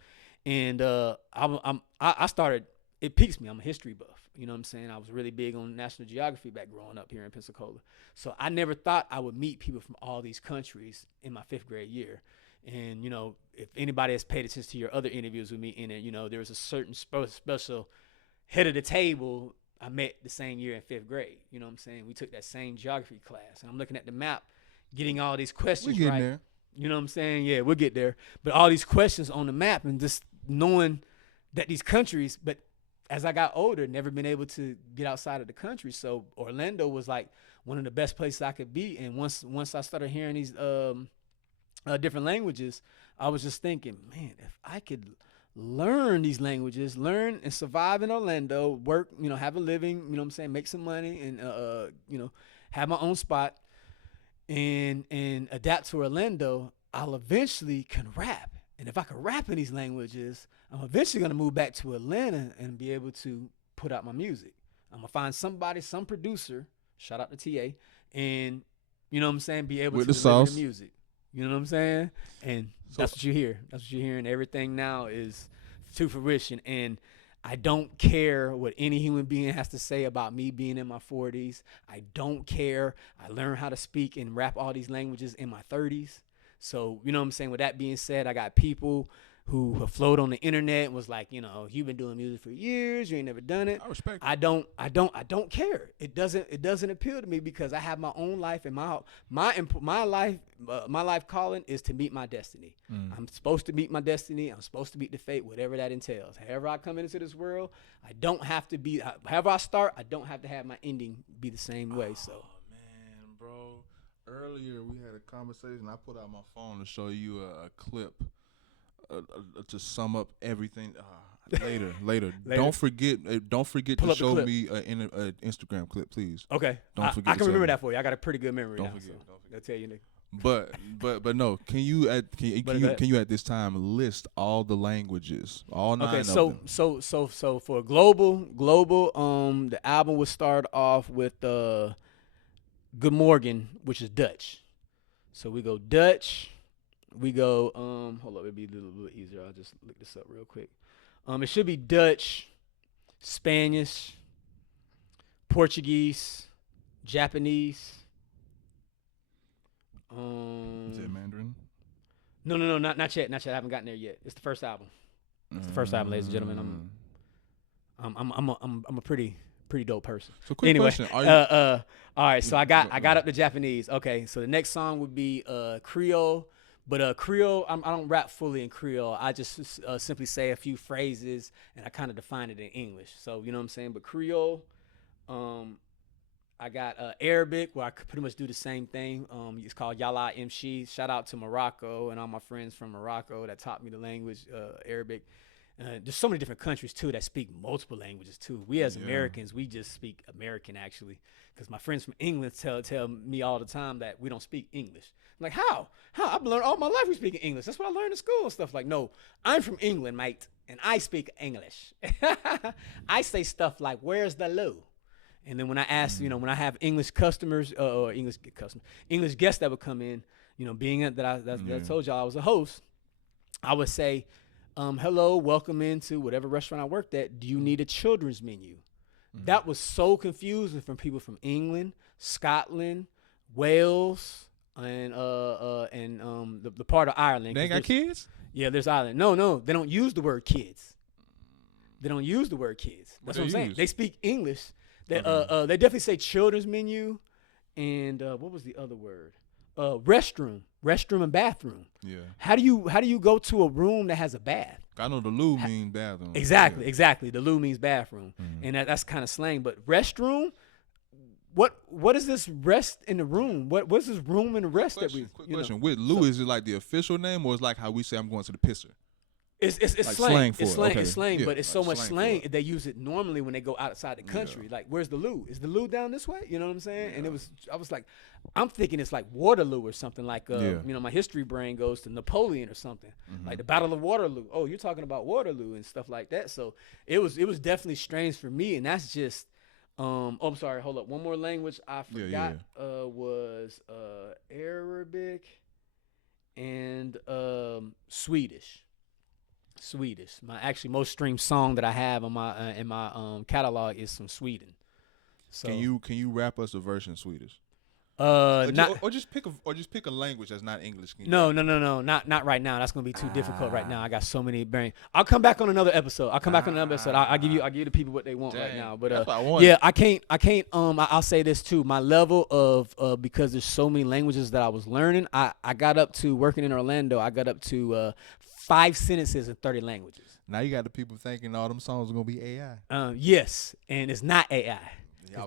And I started. It piques me. I'm a history buff. You know what I'm saying? I was really big on National Geography back growing up here in Pensacola. So I never thought I would meet people from all these countries in my 5th grade year. And, if anybody has paid attention to your other interviews with me in it, there was a certain special head of the table I met the same year in 5th grade. You know what I'm saying? We took that same geography class. And I'm looking at the map, getting all these questions right. There. You know what I'm saying? Yeah, we'll get there. But all these questions on the map, and just knowing that these countries, but as I got older, never been able to get outside of the country. So Orlando was like one of the best places I could be. And once I started hearing these different languages, I was just thinking, man, if I could learn these languages, learn and survive in Orlando, work, have a living, make some money, and have my own spot and adapt to Orlando, I'll eventually can rap. And if I can rap in these languages, I'm eventually going to move back to Atlanta and be able to put out my music. I'm going to find somebody, some producer, shout out to TA, and, you know what I'm saying, be able With to the deliver sauce. the music. You know what I'm saying? And So- that's what you hear. That's what you're hearing. Everything now is to fruition. And I don't care what any human being has to say about me being in my 40s. I don't care. I learned how to speak and rap all these languages in my 30s. So, you know what I'm saying? With that being said, I got people who have flowed on the internet and was like, you know, you've been doing music for years, you ain't never done it. I respect. I don't care. It doesn't appeal to me because I have my own life and my life calling is to meet my destiny. I'm supposed to meet my destiny. I'm supposed to meet the fate, whatever that entails. However I come into this world, I don't have to be. However I start, I don't have to have my ending be the same way. So, Man, bro. Earlier we had a conversation. I put out my phone to show you a clip to sum up everything. Later. Don't forget Pull to up the show clip. me an Instagram clip, please. okay, Don't forget I to can tell remember me. that for you. I got a pretty good memory Don't now. forget, So don't forget. I'll tell you, nigga. But no. Can you at this time list all the languages, all 9 Okay, of so them? so for global, the album would start off with Good Morgen, which is Dutch. So we go Dutch. We go hold up, it'd be a little bit easier. I'll just look this up real quick. It should be Dutch, Spanish, Portuguese, Japanese. Is it Mandarin? No, not yet. I haven't gotten there yet. It's the first album. It's the first album, ladies and gentlemen. I'm a pretty dope person. So quick Anyway, question: Are you all right. So I got up to Japanese. Okay, so the next song would be Creole, but Creole I don't rap fully in Creole. I just simply say a few phrases and I kind of define it in English. So you know what I'm saying. But Creole, I got Arabic where I could pretty much do the same thing. It's called Yala Mshi. Shout out to Morocco and all my friends from Morocco that taught me the language Arabic. There's so many different countries too that speak multiple languages too. We as Americans, we just speak American actually, because my friends from England tell me all the time that we don't speak English. I'm like, how? I've learned all my life we speak English. That's what I learned in school and stuff. Like, no, I'm from England, mate, and I speak English. I say stuff like, "Where's the loo?" And then when I ask, you know, when I have English customers or English guests that would come in, you know, being that I told y'all I was a host, I would say, hello, welcome into whatever restaurant I worked at. Do you need a children's menu? That was so confusing from people from England, Scotland, Wales, and the part of Ireland. they ain't got kids? Yeah, there's Ireland. No, they don't use the word kids. They don't use the word kids. That's what I'm saying. use? They speak English. They definitely say children's menu, and what was the other word? Restroom and bathroom. Yeah. How do you go to a room that has a bath? I know the loo means bathroom. Exactly. The loo means bathroom, and that's kind of slang. But restroom, what is this rest in the room? What's this room in the rest Quick question. With loo, is it like the official name, or is it like how we say I'm going to the pisser? It's Like slang. slang for It's it, slang. okay. It's slang, Yeah, but it's like so much slang for slang it. they use it normally when they go outside the country. Like, where's the loo? Is the loo down this way? You know what I'm saying? And I was like, I'm thinking it's like Waterloo or something. Like, you know, my history brain goes to Napoleon or something, like the Battle of Waterloo. Oh, you're talking about Waterloo and stuff like that. So it was definitely strange for me, and that's just. I'm sorry. Hold up. One more language I forgot was Arabic and Swedish. My actually most streamed song that I have on my in my catalog is from Sweden. So Can you rap us a version in Swedish? not Or just pick a language that's not English. Can you no, rap? not right now. That's gonna be too difficult right now. I got so many brain. I'll come back on another episode. I'll give the people what they want right Dang, now. But that's what I wanted. yeah, I can't. I'll say this too. My level of because there's so many languages that I was learning. I got up to working in Orlando. I got up to 5 sentences in 30 languages. Now you got the people thinking all them songs are gonna be AI. Yes, and it's not AI.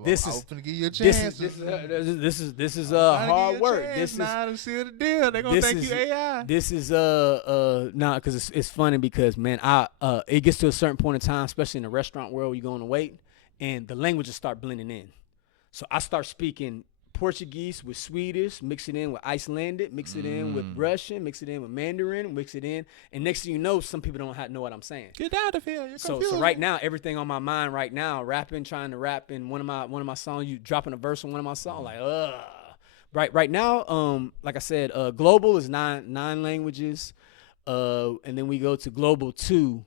This is gonna give you a chance. this is hard work. This is to seal the deal. They gonna think you AI. This is nah, because it's funny because man, it gets to a certain point in time, especially in the restaurant world, you go on to wait, and the languages start blending in. So I start speaking Portuguese with Swedish, mix it in with Icelandic, mix it in with Russian, mix it in with Mandarin, mix it in, and next thing you know, some people don't know what I'm saying. Get out of here! You're So right now, everything on my mind right now, trying to rap in one of my songs, you dropping a verse on one of my songs, like Right now, like I said, global is nine languages, and then we go to global 2,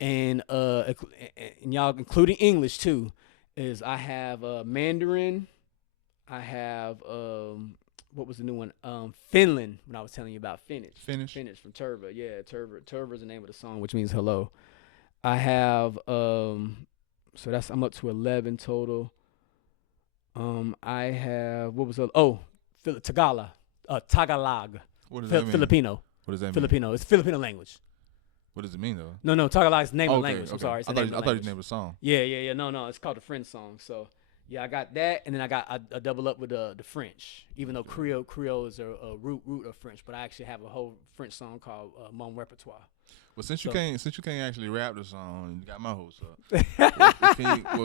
and y'all including English too. Is I have Mandarin, I have what was the new one? Finland. When I was telling you about Finnish from Turva. Yeah, Turva is the name of the song, which means hello. I have so I'm up to 11 total. I have Tagalog. Tagalog. What does that mean? Filipino. What does that mean? Filipino. It's Filipino language. What does it mean though? No, Tagalog is the name of the language. I'm sorry. I thought you named a song. Yeah. No, it's called the French song. So yeah, I got that, and then I got a double up with the French. Even though Creole is a root of French, but I actually have a whole French song called Mon Repertoire. Well, since you can't actually rap the song, you got my hopes up.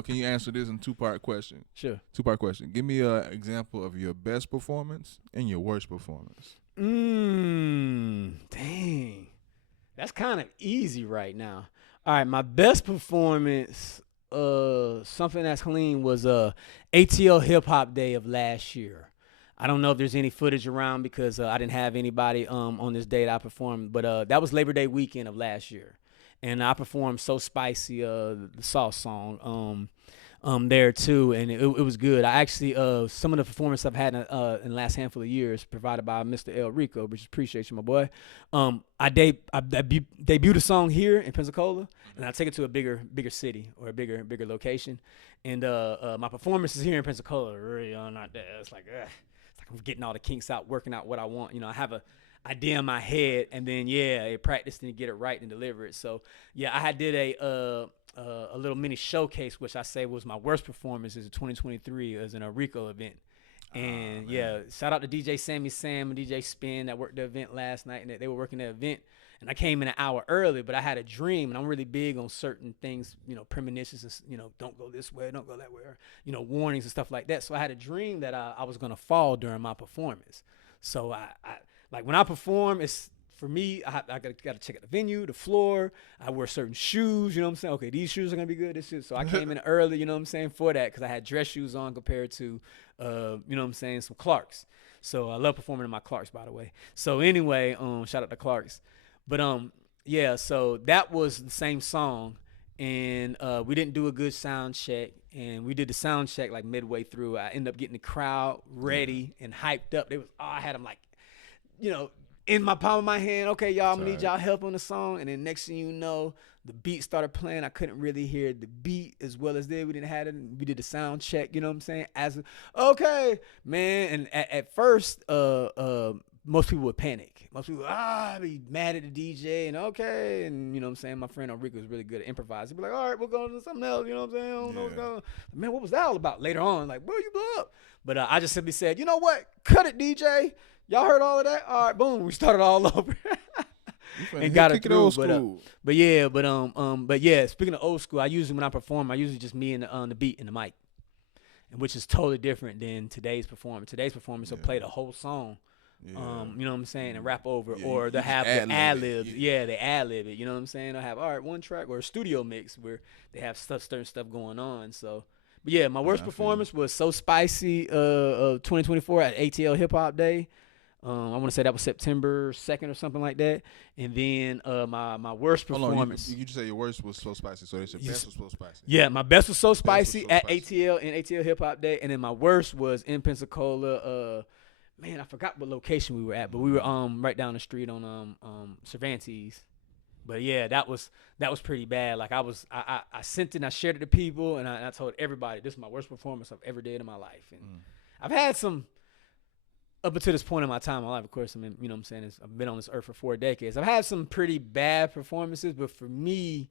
Can you answer this in 2-part question? Sure. 2-part question. Give me an example of your best performance and your worst performance. Dang. That's kind of easy right now. All right, my best performance, something that's clean, was ATL Hip Hop Day of last year. I don't know if there's any footage around because I didn't have anybody on this day that I performed, but that was Labor Day weekend of last year, and I performed So Spicy, the Sauce song, there too, and it was good. I actually some of the performance I've had in the last handful of years provided by Mr. Elrico, which appreciate you, my boy. I debuted a song here in Pensacola, and I take it to a bigger city or a bigger location, and my performances here in Pensacola are really not that. It's like I'm getting all the kinks out, working out what I want. I have a idea in my head, and then practicing to get it right and deliver it. So I did a little mini showcase, which I say was my worst performance, is in 2023 as an Elrico event. And shout out to DJ Sammy Sam and DJ Spin that worked the event last night, and they were working the event. And I came in an hour early, but I had a dream, and I'm really big on certain things, premonitions, and, don't go this way, don't go that way, or, warnings and stuff like that. So I had a dream that I was going to fall during my performance. So I like when I perform, it's, for me, I got to check out the venue, the floor. I wear certain shoes, you know what I'm saying? Okay, these shoes are going to be good. This is, so I came in early, you know what I'm saying, for that, because I had dress shoes on compared to, you know what I'm saying, some Clarks. So I love performing in my Clarks, by the way. So anyway, shout out to Clarks. But so that was the same song, and we didn't do a good sound check, and we did the sound check like midway through. I ended up getting the crowd ready and hyped up. I had them like, in my palm of my hand. Okay, y'all, I'm gonna need y'all help on the song. And then next thing you know, the beat started playing. I couldn't really hear the beat as well as they. We didn't have it. We did the sound check. You know what I'm saying? Okay, man. And at first, most people would panic. Most people, be mad at the DJ, and okay, and you know what I'm saying? My friend Elrico was really good at improvising. He'd be like, all right, we're going to something else, you know what I'm saying? I don't know what's going on. Man, what was that all about? Later on, like, bro, you blew up. But I just simply said, you know what? Cut it, DJ. Y'all heard all of that? All right, boom. We started all over. And got it through. But speaking of old school, I usually, when I perform, I usually just me and the beat and the mic, and which is totally different than today's performance. Today's performance will play the whole song. Yeah. You know what I'm saying, and rap over, or they'll have the ad-libs. Yeah, they ad-lib it. You know what I'm saying? They'll have, all right, one track or a studio mix where they have certain stuff going on. So, but yeah, my worst performance was So Spicy 2024 at ATL Hip Hop Day. I want to say that was September 2nd or something like that. And then my worst performance. You just say your worst was So Spicy, so they said best was So Spicy. Yeah, my best was So Spicy at ATL and ATL Hip Hop Day, and then my worst was in Pensacola. Man, I forgot what location we were at, but we were right down the street on Cervantes. But yeah, that was pretty bad. Like I sent it and I shared it to people, and I told everybody this is my worst performance I've ever did in my life. And I've had some up until this point in my time in my life, of course, I mean, you know what I'm saying, I've been on this earth for 4 decades. I've had some pretty bad performances, but for me,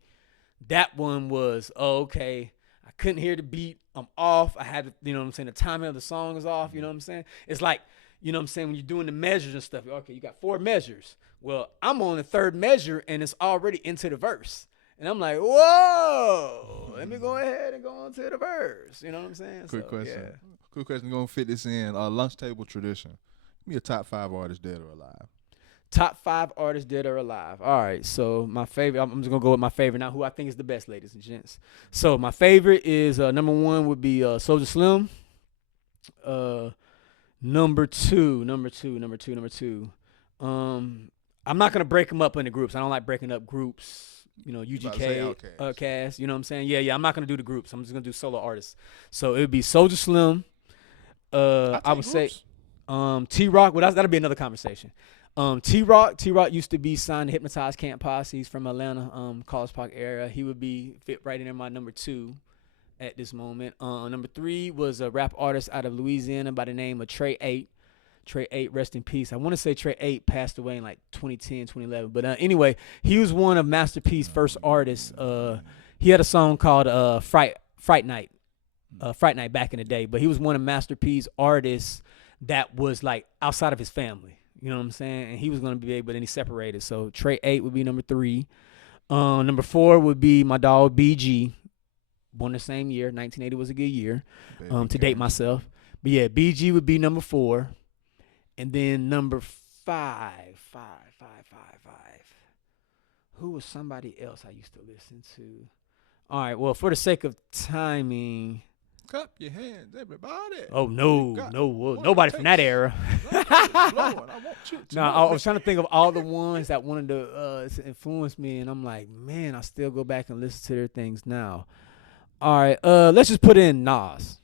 that one was okay. I couldn't hear the beat. I'm off. I had to, you know what I'm saying, the timing of the song is off, you know what I'm saying? It's like, you know what I'm saying, when you're doing the measures and stuff, okay, you got 4 measures. Well, I'm on the 3rd measure, and it's already into the verse. And I'm like, whoa, let me go ahead and go on to the verse. You know what I'm saying? Quick question. Yeah. Quick question. Gonna fit this in. Lunch table tradition. Give me a top 5 artists dead or alive. Top 5 artists dead or alive. All right. So my favorite. I'm just gonna go with my favorite now. Who I think is the best, ladies and gents. So my favorite is number 1 would be Soulja Slim. Number two. I'm not gonna break them up into groups. I don't like breaking up groups. You know, UGK, cast. You know what I'm saying? Yeah. I'm not gonna do the groups. I'm just gonna do solo artists. So it would be Soulja Slim. I would say, T-Rock. Well, that'll be another conversation. T-Rock used to be signed to Hypnotized Camp Posse. He's from Atlanta, College Park area. He would be fit right in there. My number 2 at this moment. Number 3 was a rap artist out of Louisiana by the name of Trey 8. Trey 8, rest in peace. I want to say Trey 8 passed away in like 2010, 2011. But anyway, he was one of Master P's first artists. He had a song called Fright Night. Fright Night back in the day. But he was one of Master P's artists that was like outside of his family. You know what I'm saying? And he was going to be big, but then he separated. So Trey 8 would be number 3. Number 4 would be my dog BG. Born the same year. 1980 was a good year to date myself. But yeah, BG would be number 4. And then number 5. Who was somebody else I used to listen to? All right, well, for the sake of timing. Clap your hands, everybody. Oh, nobody from that era. No, I was trying to think of all the ones that wanted to influence me, and I'm like, man, I still go back and listen to their things now. All right, let's just put in Nas.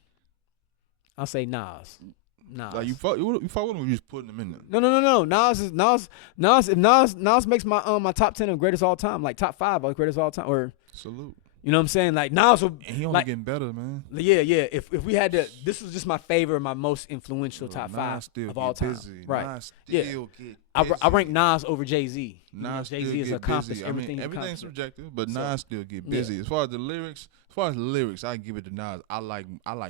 I'll say Nas. Like you fuck with him, or you just putting him in there? No. Nas. If Nas makes my top 10 of greatest all time, like top 5 of greatest all time, or salute. You know what I'm saying? Like Nas will, and he only like, getting better, man. Yeah. If we had to, this was just my favorite, my most influential top 5 of all time. Busy. Right? Nas still get I rank Nas over Jay-Z. Nas Jay-Z has accomplished everything. Everything's subjective, but Nas still get busy. As far as the lyrics, I give it to Nas. I like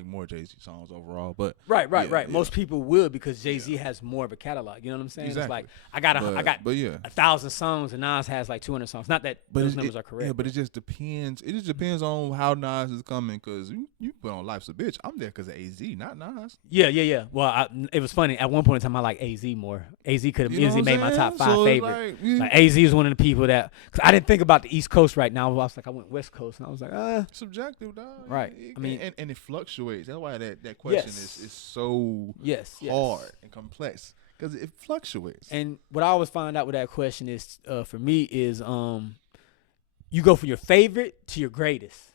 more Jay-Z songs overall, but right. Most people would because Jay-Z has more of a catalog. You know what I'm saying? Exactly. It's like I got 1,000 songs and Nas has like 200 songs. Not that those numbers are correct. Yeah, but it just depends. It just depends on how Nas is coming. Because you put on Life's a Bitch. I'm there because of AZ, not Nas. Yeah. Well, it was funny. At one point in time, I like AZ more. AZ could have easily made my top 5 favorite. Like AZ is one of the people that, because I didn't think about the East Coast right now. I was like, I went West Coast, and I was like, subjective, dog. Right. I mean, and it fluctuates. That's why that question is so hard and complex because it fluctuates. And what I always find out with that question is, for me, is you go from your favorite to your greatest.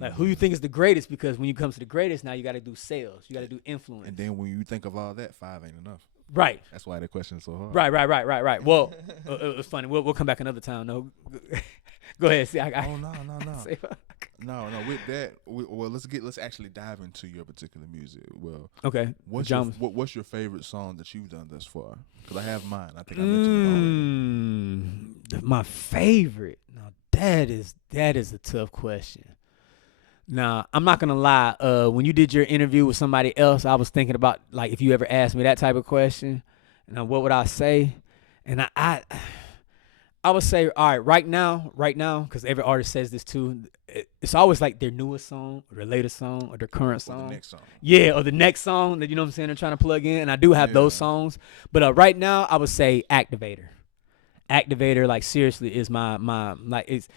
Like who you think is the greatest, because when you come to the greatest, now you got to do sales, you got to do influence, and then when you think of all that, 5 ain't enough. Right. That's why that question is so hard. Right. Well, it was funny. We'll come back another time. No, go ahead. See, No. With that, let's actually dive into your particular music. Well, okay. What's your favorite song that you've done thus far? Because I have mine. I think I mentioned it already. My favorite. Now that is a tough question. Now, I'm not gonna lie. When you did your interview with somebody else, I was thinking about, like, if you ever asked me that type of question, and what would I say? And I would say, all right now, because every artist says this too. It's always like their newest song, or their latest song, or their current song. Or the next song. Yeah, or the next song that, you know what I'm saying, they're trying to plug in. And I do have those songs, but right now I would say Activator. Activator, like, seriously, is my like, it's.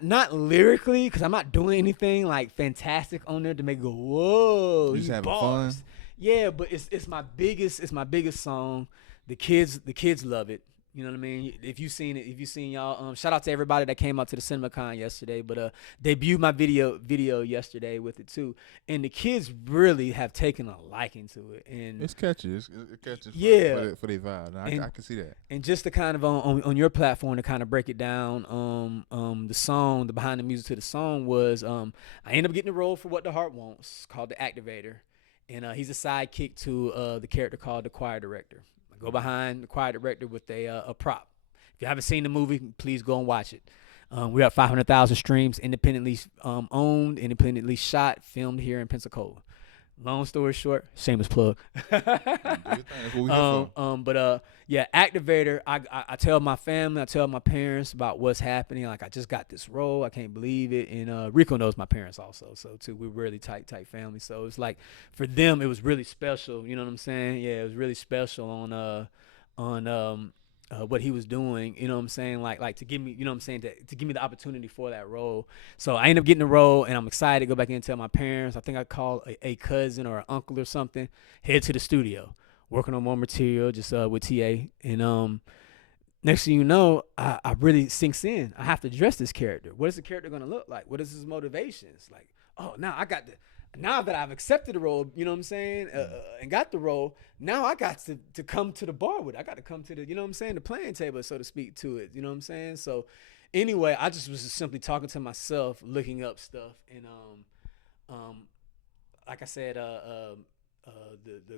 Not lyrically, because I'm not doing anything like fantastic on there to make it go, whoa. You just having fun. Yeah, but it's my biggest song. The kids love it. You know what I mean? If you've seen y'all, shout out to everybody that came out to the CinemaCon yesterday. But debuted my video yesterday with it too, and the kids really have taken a liking to it. And it's catchy. It catches for their vibe. I can see that. And just to kind of on your platform to kind of break it down, the behind the music to the song was I ended up getting a role for What the Heart Wants, called The Activator, and he's a sidekick to the character called the Choir Director. Go behind the choir director with a prop. If you haven't seen the movie, please go and watch it. We're at 500,000 streams, independently owned, independently shot, filmed here in Pensacola. Long story short, shameless plug. Do your thing. That's what we here for. Yeah, Activator. I tell my family, I tell my parents about what's happening. Like, I just got this role, I can't believe it. And Rico knows my parents also, so too, we're really tight family. So it's like for them, it was really special. You know what I'm saying? Yeah, it was really special on what he was doing, you know what I'm saying? Like to give me, you know what I'm saying, to give me the opportunity for that role. So I ended up getting the role, and I'm excited to go back in and tell my parents. I think I called a cousin or an uncle or something, head to the studio, working on more material, just with TA. And next thing you know, I really sinks in. I have to dress this character. What is the character going to look like? What is his motivations? Like, oh, now that I've accepted the role, you know what I'm saying, and got the role, now I got to come to the bar with it. I got to come to the, you know what I'm saying, the playing table, so to speak, to it. You know what I'm saying? So anyway, I just was simply talking to myself, looking up stuff. And like I said, the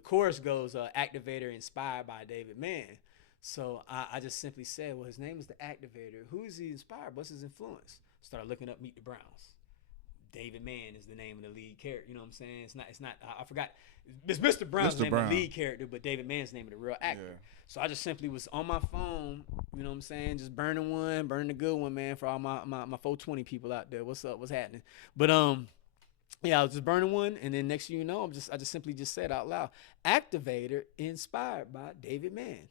chorus goes, Activator inspired by David Mann. So I just simply said, well, his name is the Activator. Who is he inspired? What's his influence? Started looking up Meet the Browns. David Mann is the name of the lead character. You know what I'm saying? It's not. I forgot. It's Mr. Brown's name of the lead character, but David Mann's name of the real actor. Yeah. So I just simply was on my phone. You know what I'm saying? Just burning the good one, man, for all my 420 people out there. What's up? What's happening? But yeah, I was just burning one, and then next thing you know, I just simply just said out loud, Activator inspired by David Mann.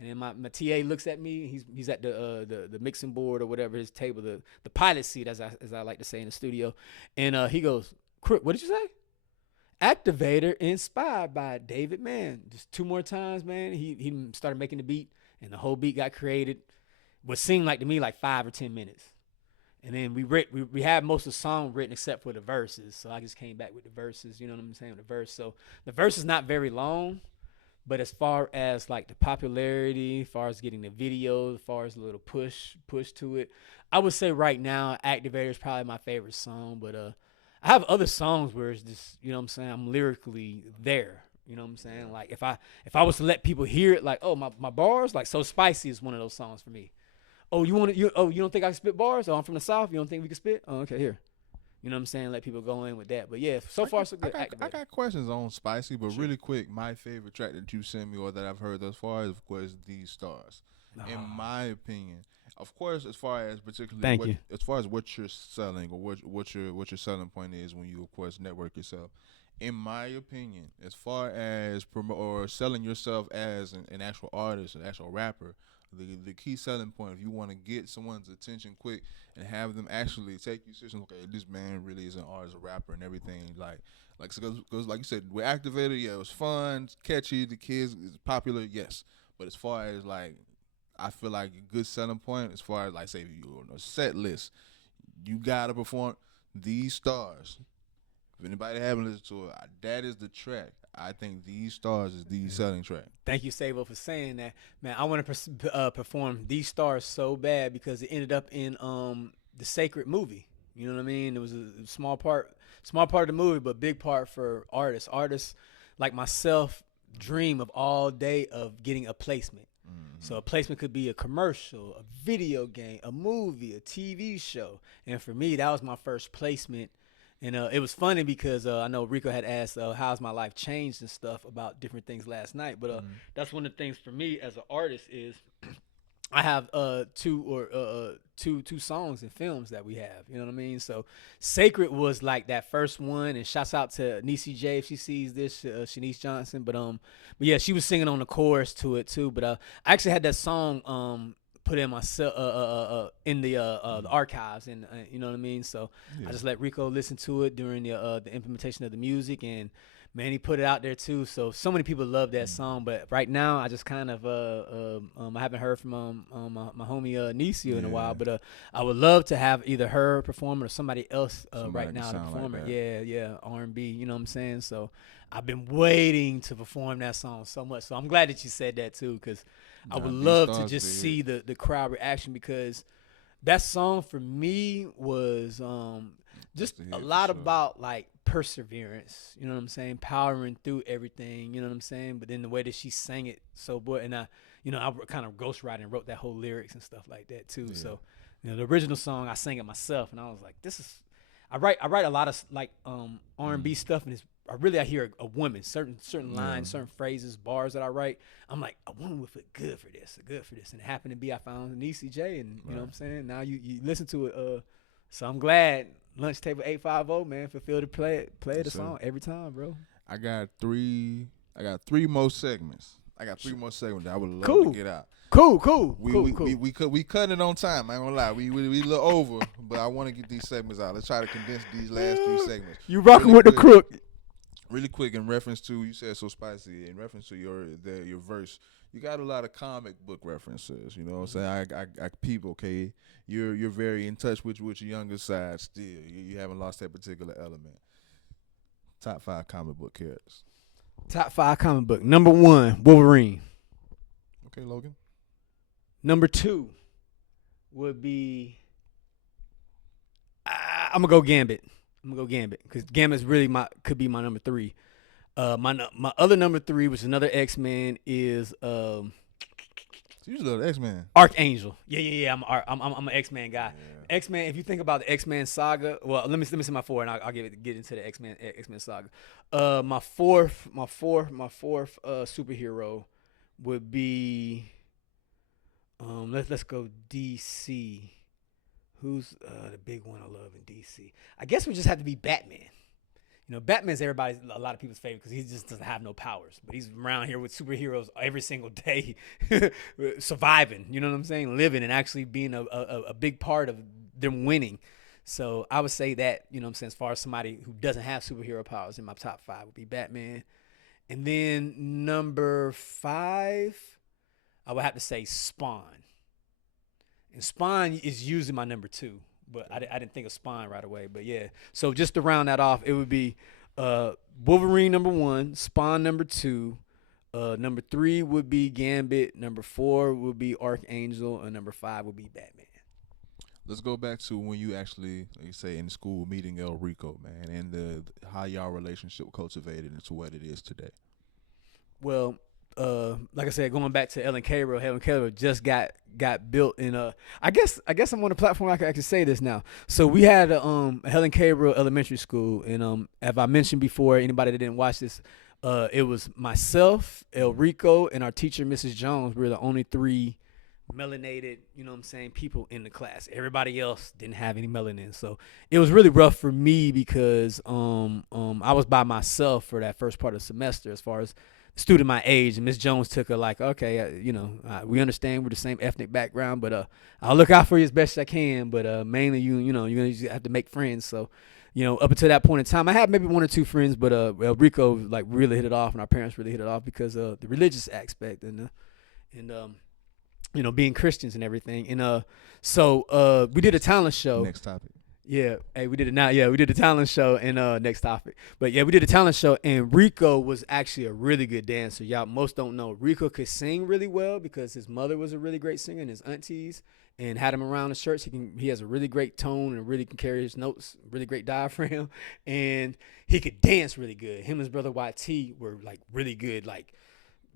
And then my TA looks at me. He's at the mixing board or whatever, his table, the pilot seat, as I like to say in the studio. And he goes, Krook, what did you say? Activator inspired by David Mann. Just 2 more times, man. He started making the beat, and the whole beat got created. What seemed like to me like 5 or 10 minutes. And then we had most of the song written except for the verses. So I just came back with the verses. You know what I'm saying? The verse. So the verse is not very long. But as far as like the popularity, as far as getting the video, as far as a little push to it, I would say right now, Activator is probably my favorite song. But I have other songs where it's just, you know what I'm saying, I'm lyrically there. You know what I'm saying? Like if I was to let people hear it, like, oh, my bars, like So Spicy is one of those songs for me. Oh, you don't think I can spit bars? Oh, I'm from the South. You don't think we can spit? Oh, okay, here. You know what I'm saying? Let people go in with that. But yeah, so far so good. I got questions on Spicy, but really quick, my favorite track that you sent me or that I've heard thus far is, of course, These Stars. In my opinion, of course, as far as particularly as far as what you're selling or what your selling point is when you, of course, network yourself. In my opinion, as far as or selling yourself as an actual artist, an actual rapper, the key selling point, if you want to get someone's attention quick and have them actually take you seriously, okay, this man really is an artist, a rapper, and everything. Like because like you said, we're Activated. Yeah, it was fun, it's catchy, the kids is popular, yes. But as far as like, I feel like a good selling point, as far as like say you're on a set list, you gotta perform These Stars. If anybody haven't listened to it, that is the track. I think These Stars is the selling track. Thank you, Sabo, for saying that. Man, I want to perform These Stars so bad because it ended up in the Sacred movie. You know what I mean? It was a small part of the movie, but big part for artists. Artists like myself dream of all day of getting a placement. Mm-hmm. So a placement could be a commercial, a video game, a movie, a TV show. And for me, that was my first placement. And it was funny because I know Rico had asked, how's my life changed and stuff about different things last night. But that's one of the things for me as an artist is I have two songs and films that we have. You know what I mean? So Sacred was like that first one. And shouts out to Niecy J if she sees this, Shanice Johnson. But yeah, she was singing on the chorus to it too. But I actually had that song put in myself in the archives, and you know what I mean. So yeah. I just let Rico listen to it during the implementation of the music, and man, he put it out there too. So many people love that song. But right now, I just kind of I haven't heard from my homie Nisio in a while. But I would love to have either her perform it or somebody else right now to perform it. Yeah, R&B. You know what I'm saying? So I've been waiting to perform that song so much. So I'm glad that you said that too, because I would love to just see the crowd reaction, because that song for me was just a lot about like perseverance. You know what I'm saying? Powering through everything. You know what I'm saying? But then the way that she sang it, and I kind of ghostwrote and wrote that whole lyrics and stuff like that too. Yeah. So the original song I sang it myself, and I was like, I write a lot of like R&B stuff, and I hear a woman, certain lines, certain phrases, bars that I write. I'm like, a woman would fit good for this. And it happened to be I found an ECJ, and you know what I'm saying. Now you listen to it. So I'm glad Lunch Table 850, man, fulfilled to play the song every time, bro. I got three more segments. That I would love to get out. Cool. We cut it on time. I ain't gonna lie. We a little over, but I want to get these segments out. Let's try to condense these last 3 segments. You rocking with the Krook. Really quick, in reference to, you said so spicy, in reference to your verse, you got a lot of comic book references. You know what I'm saying? I peep, okay? You're very in touch with your younger side still. You haven't lost that particular element. Top 5 comic book characters. Top 5 comic book. Number 1, Wolverine. Okay, Logan. Number 2 would be I'm gonna go Gambit. Because Gambit's really could be my number 3. My other number 3, which is another X-Men, is You just love the X-Men. Archangel. Yeah. I'm an X-Men guy. Yeah. X-Men. If you think about the X-Men saga, well, let me see my 4, and I'll get into the X-Men saga. My fourth superhero would be let's go DC. Who's the big one I love in DC? I guess we just have to be Batman. You know, Batman's a lot of people's favorite because he just doesn't have no powers. But he's around here with superheroes every single day, surviving, you know what I'm saying? Living and actually being a big part of them winning. So I would say that, you know what I'm saying, as far as somebody who doesn't have superhero powers, in my top 5 would be Batman. And then number 5, I would have to say Spawn. And Spawn is usually my number 2, but I didn't think of Spawn right away. But yeah, so just to round that off, it would be Wolverine number 1, Spawn number 2, number 3 would be Gambit, number 4 would be Archangel, and number 5 would be Batman. Let's go back to when you actually, like you say, in school meeting Elrico, man, and how y'all relationship cultivated into what it is today. Well, like I said, going back to Helen Cairo just got built in I guess I'm on a platform I can actually say this now. So we had a Helen Cairo Elementary School, and as I mentioned before, anybody that didn't watch this, it was myself, Elrico, and our teacher, Mrs. Jones. We were the only 3 melanated, you know what I'm saying, people in the class. Everybody else didn't have any melanin. So it was really rough for me because I was by myself for that first part of the semester as far as student my age, and Miss Jones took her like, okay, we understand we're the same ethnic background, but I'll look out for you as best I can, but mainly you're gonna just have to make friends. So, up until that point in time, I had maybe 1 or 2 friends, but Rico like really hit it off, and our parents really hit it off because of the religious aspect and being Christians and everything. And so we did a talent show. Next topic. Yeah, we did it now. Yeah, we did a talent show, and next topic. But yeah, we did a talent show, and Rico was actually a really good dancer. Y'all most don't know Rico could sing really well because his mother was a really great singer, and his aunties, and had him around the church. He has a really great tone and really can carry his notes, really great diaphragm, and he could dance really good. Him and his brother YT were like really good, like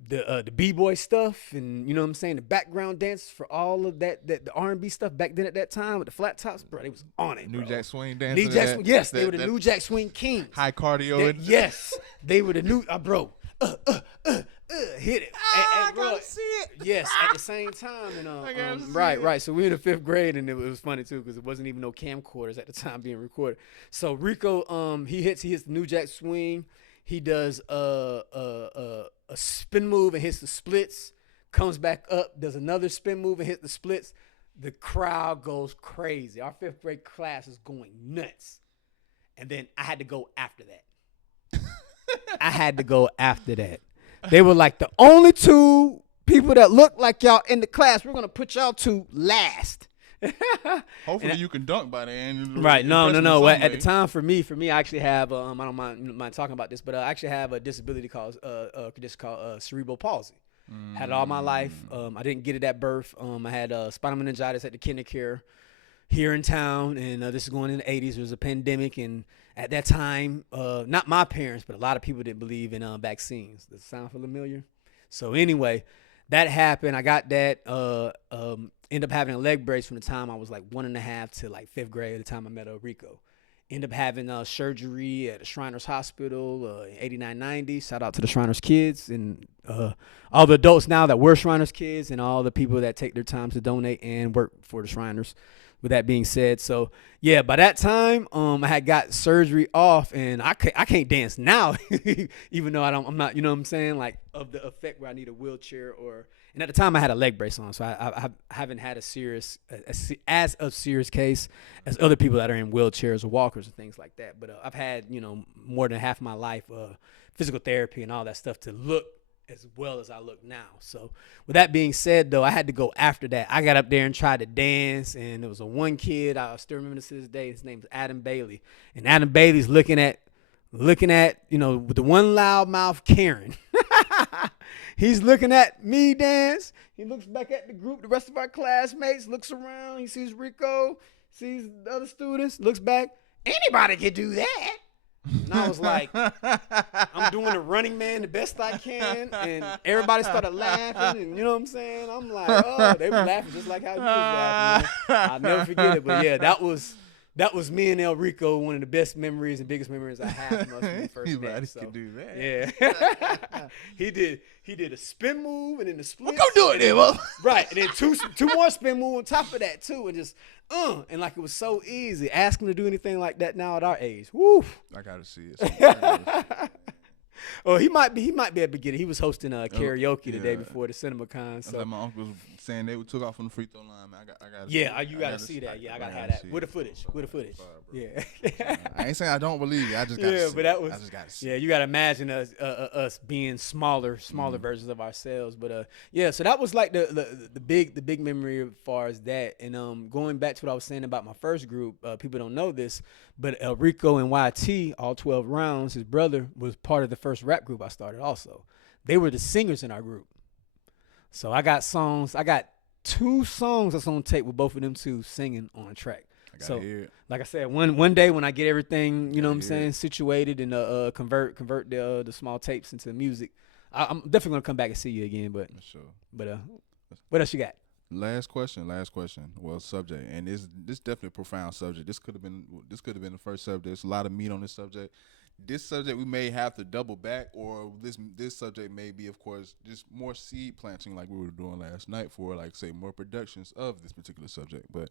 the b-boy stuff, and you know what I'm saying, the background dance for all of that the R&B stuff back then at that time with the flat tops, bro. They was on it. New bro. Jack Swing dancers. Yes, they were the New Jack Swing kings. High cardio. Yes, they were the new bro. Hit it. I gotta see it. Yes, at the same time, and right. So we were in the 5th grade, and it was funny too because it wasn't even no camcorders at the time being recorded. So Rico, he hits the New Jack Swing. He does a spin move and hits the splits, comes back up, does another spin move and hits the splits. The crowd goes crazy. Our 5th grade class is going nuts. And then I had to go after that. They were like the only 2 people that look like y'all in the class. We're going to put y'all 2 last. Hopefully you can dunk by the end. Right. No. At the time, for me, I actually have, I don't mind talking about this, but I actually have a disability called cerebral palsy. Had it all my life. I didn't get it at birth. I had spinal meningitis at the KinderCare here in town, and this is going in the 80s. There was a pandemic, and at that time, not my parents, but a lot of people didn't believe in vaccines. Does it sound familiar? So anyway, that happened. I got that. Ended up having a leg brace from the time I was like 1.5 to like 5th grade. At the time I met Rico, Ended up having surgery at the Shriners Hospital in 89, 90. Shout out to the Shriners kids and all the adults now that were Shriners kids and all the people that take their time to donate and work for the Shriners. With that being said, so yeah, by that time, I had got surgery off, and I can't dance now, even though I'm not, you know what I'm saying, like of the effect where I need a wheelchair or. And at the time, I had a leg brace on, so I haven't had a serious case as other people that are in wheelchairs or walkers and things like that. But I've had more than half my life physical therapy and all that stuff to look as well as I look now. So with that being said, though, I had to go after that. I got up there and tried to dance, and there was a one kid, I still remember this to this day. His name was Adam Bailey, and Adam Bailey's looking at with the one loud mouth Karen. He's looking at me dance. He looks back at the group, the rest of our classmates, looks around. He sees Rico, sees the other students, looks back. Anybody can do that. And I was like, I'm doing the Running Man the best I can. And everybody started laughing. And you know what I'm saying? I'm like, oh, they were laughing just like how you was laughing. Man. I'll never forget it. But yeah, that was me and Elrico, one of the best memories and biggest memories I have from us when we first met. So, could do that. Yeah. He did a spin move and then the split. Go do it then, well. Right. And then two more spin moves on top of that too. And just and like it was so easy. Ask him to do anything like that now at our age. Woo. I gotta see it. Oh, he might be able to get it. He was hosting karaoke the day before the CinemaCon. So like my uncle was saying they took off from the free throw line, man. I got. Yeah, you got to see that. Yeah, I got to have that with the footage. Yeah. I ain't saying I don't believe you. I just got to see. But that was. I just got to see. Yeah, you got to imagine us being smaller versions of ourselves. But yeah. So that was like the big memory as far as that. And going back to what I was saying about my first group, people don't know this, but Elrico and YT, all 12 rounds, his brother was part of the first rap group I started also. They were the singers in our group. So I got 2 songs that's on tape with both of them two singing on a track. So like I said, one day when I get everything, you know what I'm saying, situated and convert the small tapes into music, I'm definitely gonna come back and see you again. But for sure. But what else you got? Last question. Well, subject, and this definitely a profound subject. This could have been the first subject. There's a lot of meat on this subject. This subject we may have to double back, or this subject may be, of course, just more seed planting like we were doing last night for, like, say, more productions of this particular subject. But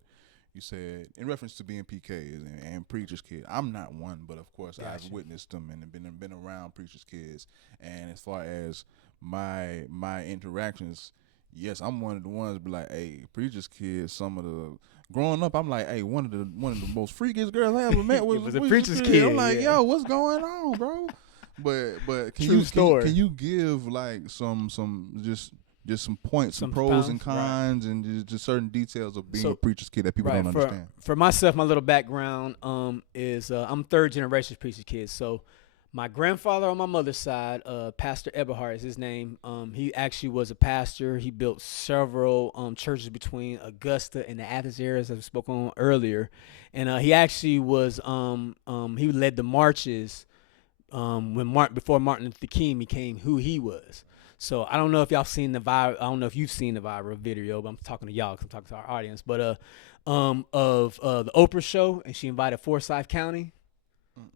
you said in reference to being PKs and preachers' kids. I'm not one, but of course I've witnessed them and been around preachers' kids. And as far as my interactions, yes, I'm one of the ones be like, hey, preachers' kids. Some of the growing up, I'm like, hey, one of the most freakiest girls I ever met was a preacher's kid. I'm like, yo, what's going on, bro? But can you give like some just some points, some pros and cons, and just certain details of being a preacher's kid that people don't understand? For myself, my little background is I'm third generation preacher's kid. So my grandfather on my mother's side, Pastor Eberhard is his name. He actually was a pastor. He built several churches between Augusta and the Athens areas, as I spoke on earlier. And he actually was he led the marches before Martin Luther King became who he was. So I don't know if y'all seen the viral. I don't know if you've seen the viral video, but I'm talking to y'all because I'm talking to our audience. But of the Oprah show, and she invited Forsyth County.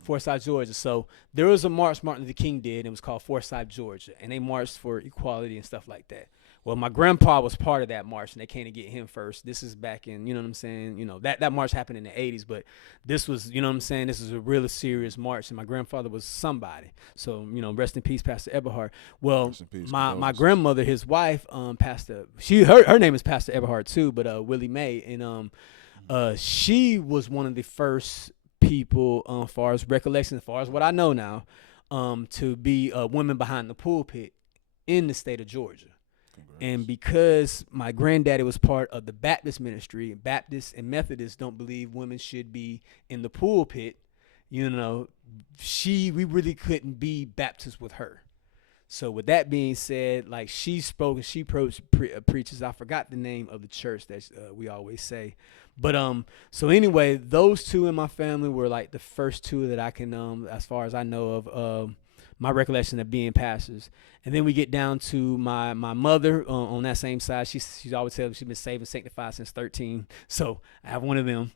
Forsyth, Georgia. So there was a march Martin Luther King did. It was called Forsyth, Georgia, and they marched for equality and stuff like that. Well, my grandpa was part of that march, and they came to get him first. This is back in, you know what I'm saying? You know, that march happened in the 80s, but this was, you know what I'm saying? This is a really serious march, and my grandfather was somebody. So, you know, rest in peace, Pastor Eberhard. Well, my grandmother, his wife, Pastor, her name is Pastor Eberhard too, but Willie Mae, and she was one of the first people, as far as recollection, as far as what I know now, to be a woman behind the pulpit in the state of Georgia. Congrats. And because my granddaddy was part of the Baptist ministry, Baptists and Methodists don't believe women should be in the pulpit, you know, we really couldn't be Baptist with her. So with that being said, like she spoke and she preaches. I forgot the name of the church that we always say. But so anyway, those two in my family were like the first two that I can, as far as I know of, my recollection of being pastors. And then we get down to my mother on that same side. She's always said she's been saved and sanctified since 13. So I have one of them.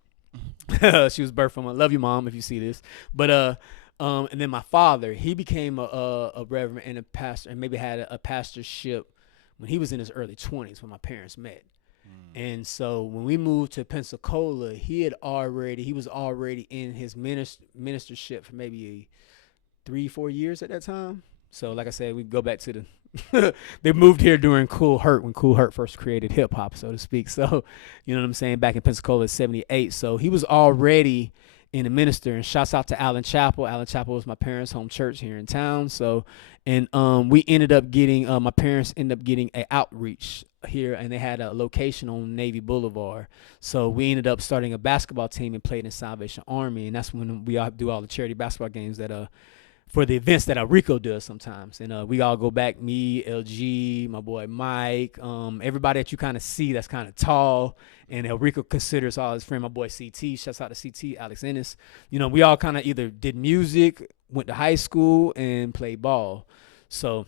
She was birthed from. I love you, mom, if you see this. But and then my father, he became a reverend and a pastor, and maybe had a pastorship when he was in his early 20s when my parents met. And so when we moved to Pensacola, he was already in his ministership for maybe 3-4 years at that time. So like I said, we go back to the they moved here during Cool Herc, when Cool Herc first created hip hop, so to speak. So you know what I'm saying, back in Pensacola in '78. So he was already in a minister, and shouts out to Allen Chapel. Allen Chapel was my parents' home church here in town. So, and we ended up getting, my parents ended up getting an outreach here, and they had a location on Navy Boulevard. So we ended up starting a basketball team and played in Salvation Army, and that's when we all do all the charity basketball games that for the events that Elrico does sometimes. And we all go back, me, LG, my boy Mike, everybody that you kind of see that's kind of tall. And Elrico considers all his friend, my boy CT. Shouts out to CT, Alex Ennis. You know, we all kind of either did music, went to high school, and played ball. So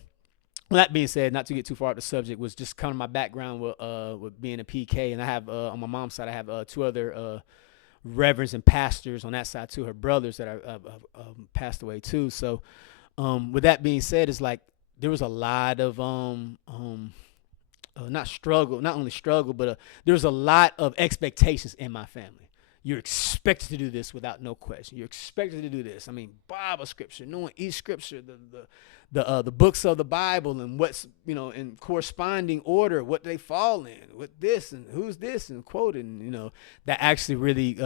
that being said, not to get too far off the subject, was just kind of my background with being a PK. And I have, on my mom's side, I have 2 other reverends and pastors on that side too, her brothers that are passed away too. So with that being said, it's like there was a lot of not only struggle, but there's a lot of expectations in my family. You're expected to do this without no question. You're expected to do this. I mean, Bible scripture, knowing each scripture, the books of the Bible, and what's, you know, in corresponding order, what they fall in, with this and who's this, and quoting, you know, that actually really,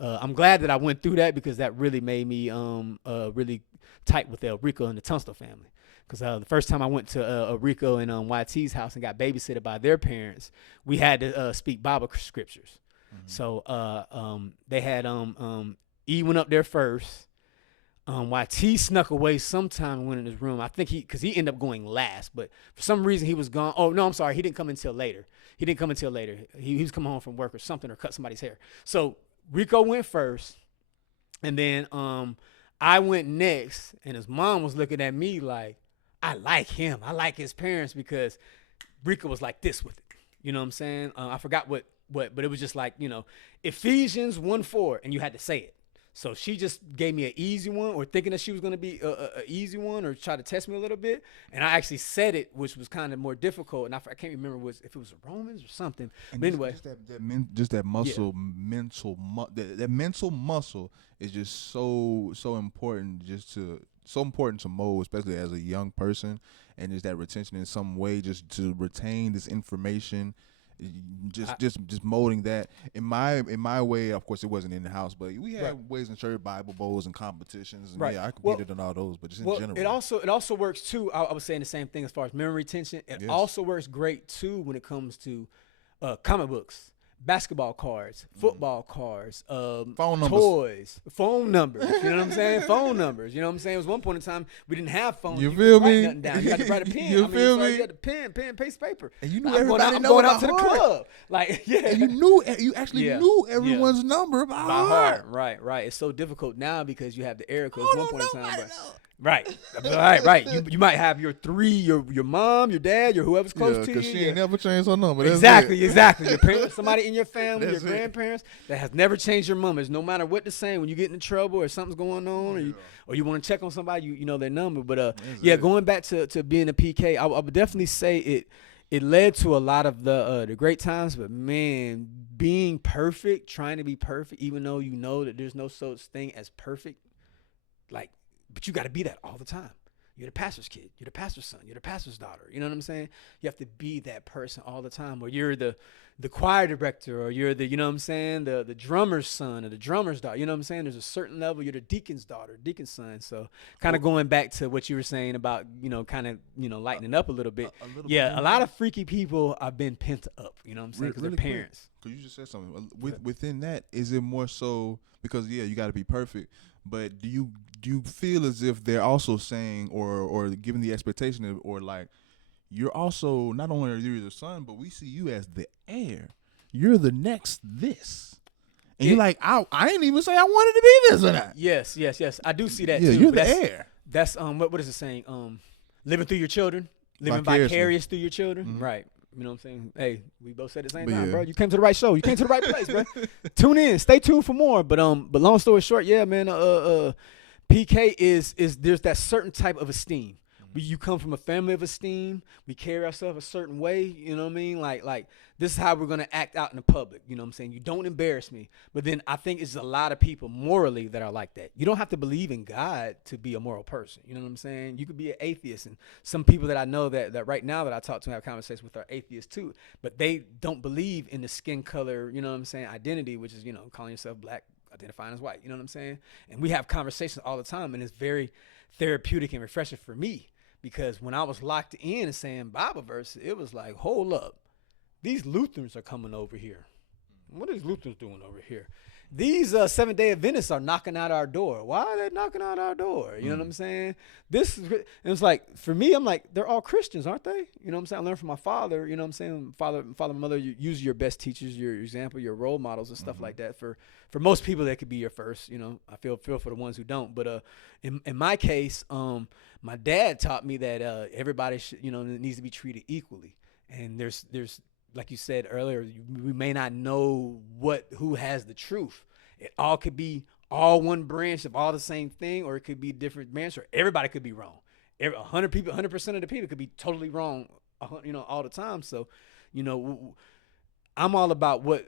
I'm glad that I went through that, because that really made me really tight with Elrico and the Tunstall family. Because the first time I went to Elrico and YT's house and got babysitted by their parents, we had to speak Bible scriptures. Mm-hmm. So they had E went up there first. YT snuck away sometime and went in his room. I think because he ended up going last, but for some reason he was gone. Oh, no, I'm sorry. He didn't come until later. He was coming home from work or something, or cut somebody's hair. So Rico went first, and then I went next, and his mom was looking at me like, I like him. I like his parents, because Rico was like this with it. You know what I'm saying? I forgot what, but it was just like, you know, Ephesians 1:4, and you had to say it. So she just gave me an easy one, or thinking that she was going to be a easy one, or try to test me a little bit. And I actually said it, which was kind of more difficult. And I can't remember if it was Romans or something. And but anyway, just that muscle, that mental muscle is just so important, so important to mold, especially as a young person. And just that retention in some way, just to retain this information. Just molding that in my way. Of course, it wasn't in the house, but we had ways in church, Bible bowls and competitions. And yeah, I competed in all those, but just in general. It also works too. I was saying the same thing as far as memory retention. It also works great too when it comes to comic books, basketball cards, football cards, toys, phone numbers. You know what I'm saying? Phone numbers. You know what I'm saying? It was one point in time we didn't have phones. You feel me? Nothing down. You had to write a pen. You feel me? You had to pen, paste paper. And you knew everybody. I'm going out to the club. Like, yeah. And you actually knew everyone's number by heart. Right. It's so difficult now because you have the error codes. One point in time, Right. You might have your your mom, your dad, your whoever's close to you. Because she ain't never changed her number. Exactly. Your parents, somebody in your family, your grandparents that has never changed your numbers. No matter what to say, when you get in trouble or something's going on, or you want to check on somebody, you know their number. But going back to being a PK, I would definitely say it led to a lot of the great times. But man, being perfect, trying to be perfect, even though you know that there's no such thing as perfect, but you got to be that all the time. You're the pastor's kid. You're the pastor's son. You're the pastor's daughter. You know what I'm saying? You have to be that person all the time. Or you're the choir director, or you're the, you know what I'm saying, the drummer's son or the drummer's daughter. You know what I'm saying? There's a certain level. You're the deacon's daughter, deacon's son. So kind of going back to what you were saying about, lightening up a little bit. A lot of freaky people have been pent up. You know what I'm saying? Because really their parents. Because you just said something. Within that, is it more so because you got to be perfect? But do you feel as if they're also saying or giving the expectation of, or like, you're also, not only are you the son, but we see you as the heir. You're the next this. And you're like, I didn't even say I wanted to be this or that. Yes. I do see that too. Yeah, you're the heir. That's what is it saying? Living through your children, living vicarious through your children. Mm-hmm. Right. You know what I'm saying? Hey, we both said the same But time, yeah. bro. You came to the right show. You came to the right place, bro. Tune in. Stay tuned for more. But long story short, yeah, man. PK is there's that certain type of esteem. You come from a family of esteem. We carry ourselves a certain way. You know what I mean? Like this is how we're gonna act out in the public. You know what I'm saying? You don't embarrass me. But then I think it's a lot of people morally that are like that. You don't have to believe in God to be a moral person. You know what I'm saying? You could be an atheist, and some people that I know that right now that I talk to and have conversations with are atheists too. But they don't believe in the skin color. You know what I'm saying? Identity, which is calling yourself black, identifying as white. You know what I'm saying? And we have conversations all the time, and it's very therapeutic and refreshing for me. Because when I was locked in and saying Bible verses, it was like, hold up. These Lutherans are coming over here. What are these Lutherans doing over here? These Seventh-day Adventists are knocking out our door. Why are they knocking out our door? You know what I'm saying? It was like, for me, I'm like, they're all Christians, aren't they? You know what I'm saying? I learned from my father, you know what I'm saying? Father and mother, you use your best teachers, your example, your role models and stuff like that. For most people, that could be your first, I feel for the ones who don't. But in my case, my dad taught me that everybody should, needs to be treated equally. And there's like you said earlier, we may not know who has the truth. It all could be all one branch of all the same thing, or it could be different branch, or everybody could be wrong. 100% of the people could be totally wrong, all the time. So, I'm all about what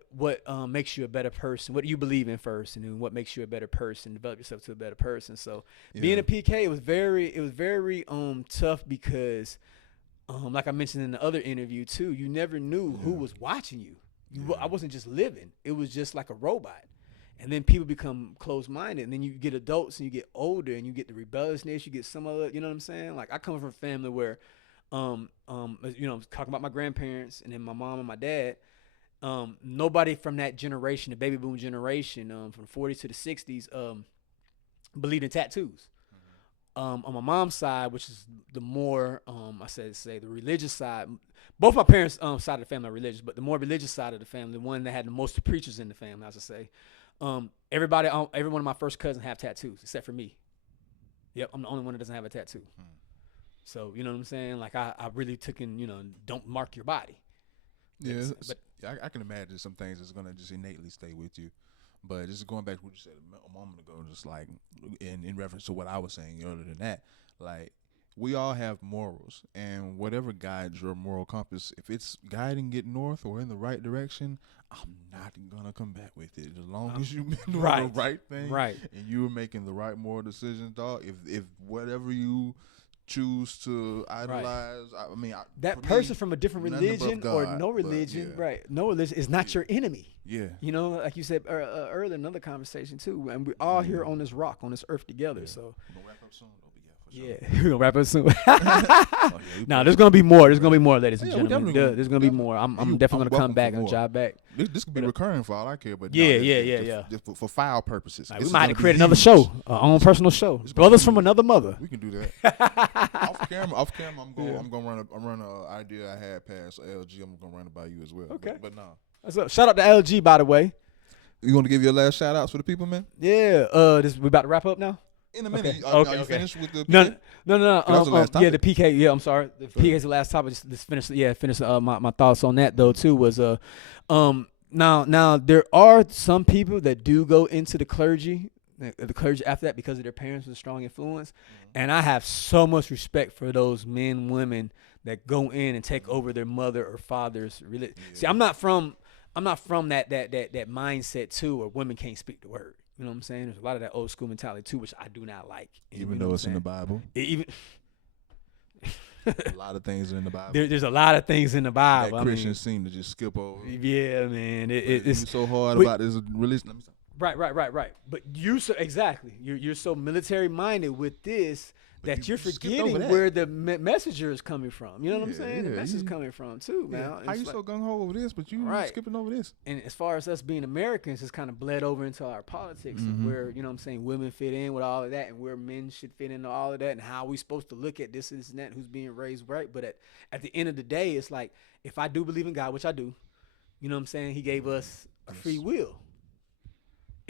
makes you a better person. What do you believe in first, and then what makes you a better person? Develop yourself to a better person. So, being a PK, it was very tough because. Like I mentioned in the other interview too, you never knew who was watching you. I wasn't just living. It was just like a robot. And then people become closed-minded, and then you get adults and you get older and you get the rebelliousness, you get some other, you know what I'm saying? Like I come from a family where, talking about my grandparents and then my mom and my dad, nobody from that generation, the baby boom generation, from 40s to the 60s, believed in tattoos. On my mom's side, which is the more, the religious side. Both my parents' side of the family are religious, but the more religious side of the family, the one that had the most preachers in the family, I should say. Every one of my first cousins have tattoos, except for me. Yep, I'm the only one that doesn't have a tattoo. So, you know what I'm saying? Like, I really took in, don't mark your body. Yeah, but I can imagine some things that's going to just innately stay with you. But just going back to what you said a moment ago, just like in reference to what I was saying earlier than that, like we all have morals, and whatever guides your moral compass, if it's guiding it north or in the right direction, I'm not gonna come back with it as long as you've been doing the right thing, right, and you're making the right moral decisions, dog. If whatever you choose to idolize, I mean, that person from a different religion or no religion, right? No religion is not your enemy. Yeah, like you said earlier in another conversation too, and we're all here on this rock, on this earth together. Yeah. So we're gonna wrap up soon, though. Yeah, we're gonna wrap up soon. Nah, there's gonna be more. There's gonna be more, ladies and gentlemen. There's gonna be more. I'm definitely gonna come back and jive back. This could be recurring for all I care, but just for file purposes. We might have to create another show, our own personal show. Brothers from another mother. We can do that. Off camera, I'm gonna run an idea I had past LG. I'm gonna run it by you as well. Okay, but nah. What's up? Shout out to LG, by the way. You want to give your last shout outs for the people, man? Yeah. We about to wrap up now. In a minute. Okay. Are you finished with the PK? No. That was the last topic. Yeah, the PK. Yeah, I'm sorry. The PK is the last topic. Just finish. Yeah, finish. My thoughts on that though too was now there are some people that do go into the clergy after that because of their parents was a strong influence, and I have so much respect for those men, women that go in and take over their mother or father's religion. Yeah. See, I'm not from that mindset too, where women can't speak the word. You know what I'm saying? There's a lot of that old school mentality too, which I do not like. Even though it's in the Bible. A lot of things in the Bible. There's a lot of things in the Bible. That Christians seem to just skip over. Yeah, man. It's so hard about this religion. Right. But you're so military minded with this that you're forgetting where the messenger is coming from. You know what I'm saying? The message is coming from too, man. How you so gung ho over this, but you skipping over this? And as far as us being Americans, it's kind of bled over into our politics of where, you know what I'm saying, women fit in with all of that, and where men should fit into all of that, and how we supposed to look at this and that, who's being raised right. But at the end of the day, it's like, if I do believe in God, which I do, you know what I'm saying, he gave us a free will.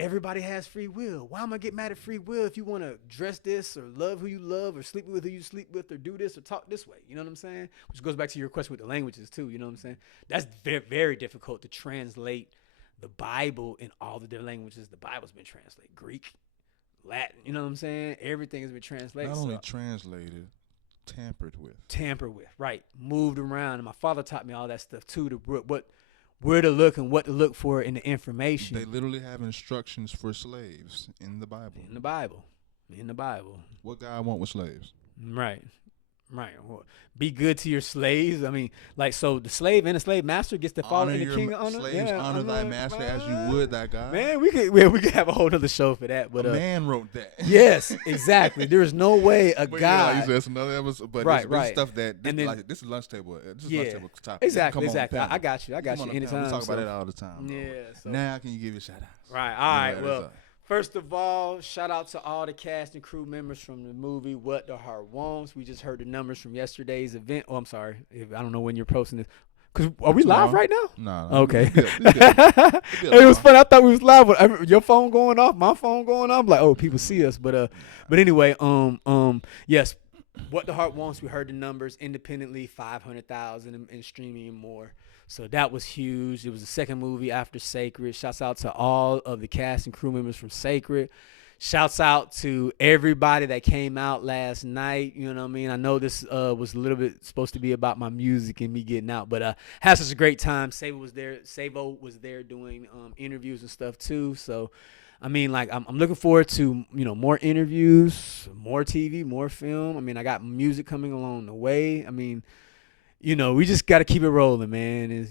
everybody has free will. Why am I get mad at free will if you want to dress this or love who you love or sleep with who you sleep with or do this or talk this way? You know what I'm saying? Which goes back to your question with the languages too. You know what I'm saying? That's very, very difficult to translate the Bible in all the different languages. The Bible's been translated. Greek, Latin, you know what I'm saying? Everything has been translated. Not only translated, tampered with. Tampered with, right. Moved around. And my father taught me all that stuff too, where to look and what to look for in the information. They literally have instructions for slaves in the Bible. In the Bible. What God want with slaves? Right. Well, be good to your slaves. I mean, like, so the slave and the slave master gets to follow in the king honor. Slaves honor thy master as you would thy God. Man, we could have a whole other show for that. But a man wrote that. Yes, exactly. There is no way a guy. You said that's another episode, but right. stuff that this is lunch table. This is lunch table topic. Exactly. I got you. Anytime. We talk about that all the time. Bro. Yeah. So. Now can you give your shout out? Right. All right. Well. First of all, shout out to all the cast and crew members from the movie What the Heart Wants. We just heard the numbers from yesterday's event. Oh, I'm sorry. I don't know when you're posting this. Are we live right now? No. Okay. It was funny. I thought we was live. But your phone going off, my phone going off. I'm like, oh, people see us. But anyway, yes. What the Heart Wants. We heard the numbers independently, 500,000 in streaming and more. So that was huge. It was the second movie after Sacred. Shouts out to all of the cast and crew members from Sacred. Shouts out to everybody that came out last night. You know what I mean? I know this was a little bit supposed to be about my music and me getting out, but had such a great time. Savo was there doing interviews and stuff too. So, I mean, like, I'm looking forward to, more interviews, more TV, more film. I mean, I got music coming along the way. I mean, we just got to keep it rolling, man.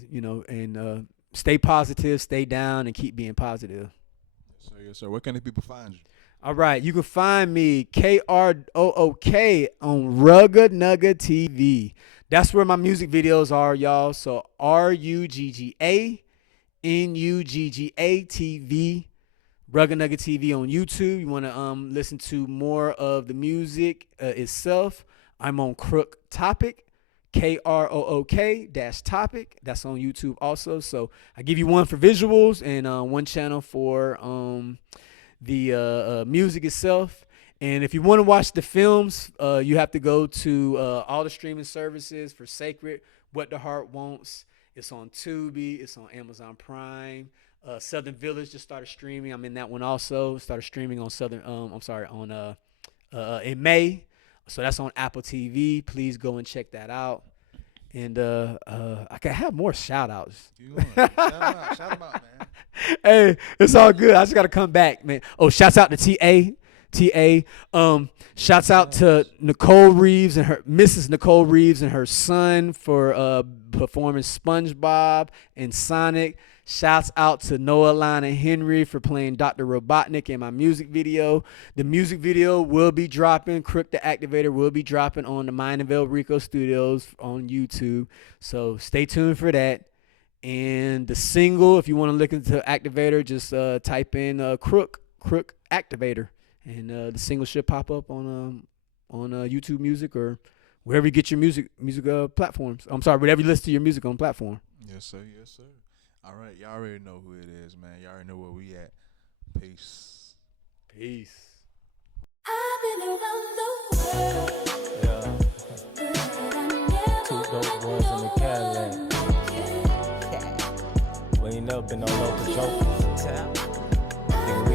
And stay positive, stay down, and keep being positive. Yes, sir. Where can the people find you? All right. You can find me, Krook, on Rugga Nugga TV. That's where my music videos are, y'all. So RUGGA NUGGA TV. Rugga Nugga TV on YouTube. You want to listen to more of the music itself. I'm on Krook Topic. KROOK-topic. That's on YouTube also. So I give you one for visuals and one channel for the music itself. And if you want to watch the films, you have to go to all the streaming services for Sacred, What the Heart Wants. It's on Tubi. It's on Amazon Prime. Southern Village just started streaming. I'm in that one also. Started streaming on in May. So that's on Apple TV. Please go and check that out. And I can have more shout outs. Shout them out, man. Hey, it's all good. I just got to come back, man. Oh, shouts out to TA. Shouts out to Mrs. Nicole Reeves and her son for performing SpongeBob and Sonic. Shouts out to Noah Lana Henry for playing Dr. Robotnik in my music video. The music video will be dropping. Krook the Activator will be dropping on the Mind of Elrico Studios on YouTube. So stay tuned for that. And the single, if you want to look into Activator, just type in Krook Activator. And the single should pop up on YouTube Music or wherever you get your music platforms. I'm sorry, wherever you listen to your music on platform. Yes, sir. All right, y'all already know who it is, man. Y'all already know where we at. Peace. I've been around the world. Yeah. Two dope boys in the Cadillac. We ain't never been no local jokers. Nigga, we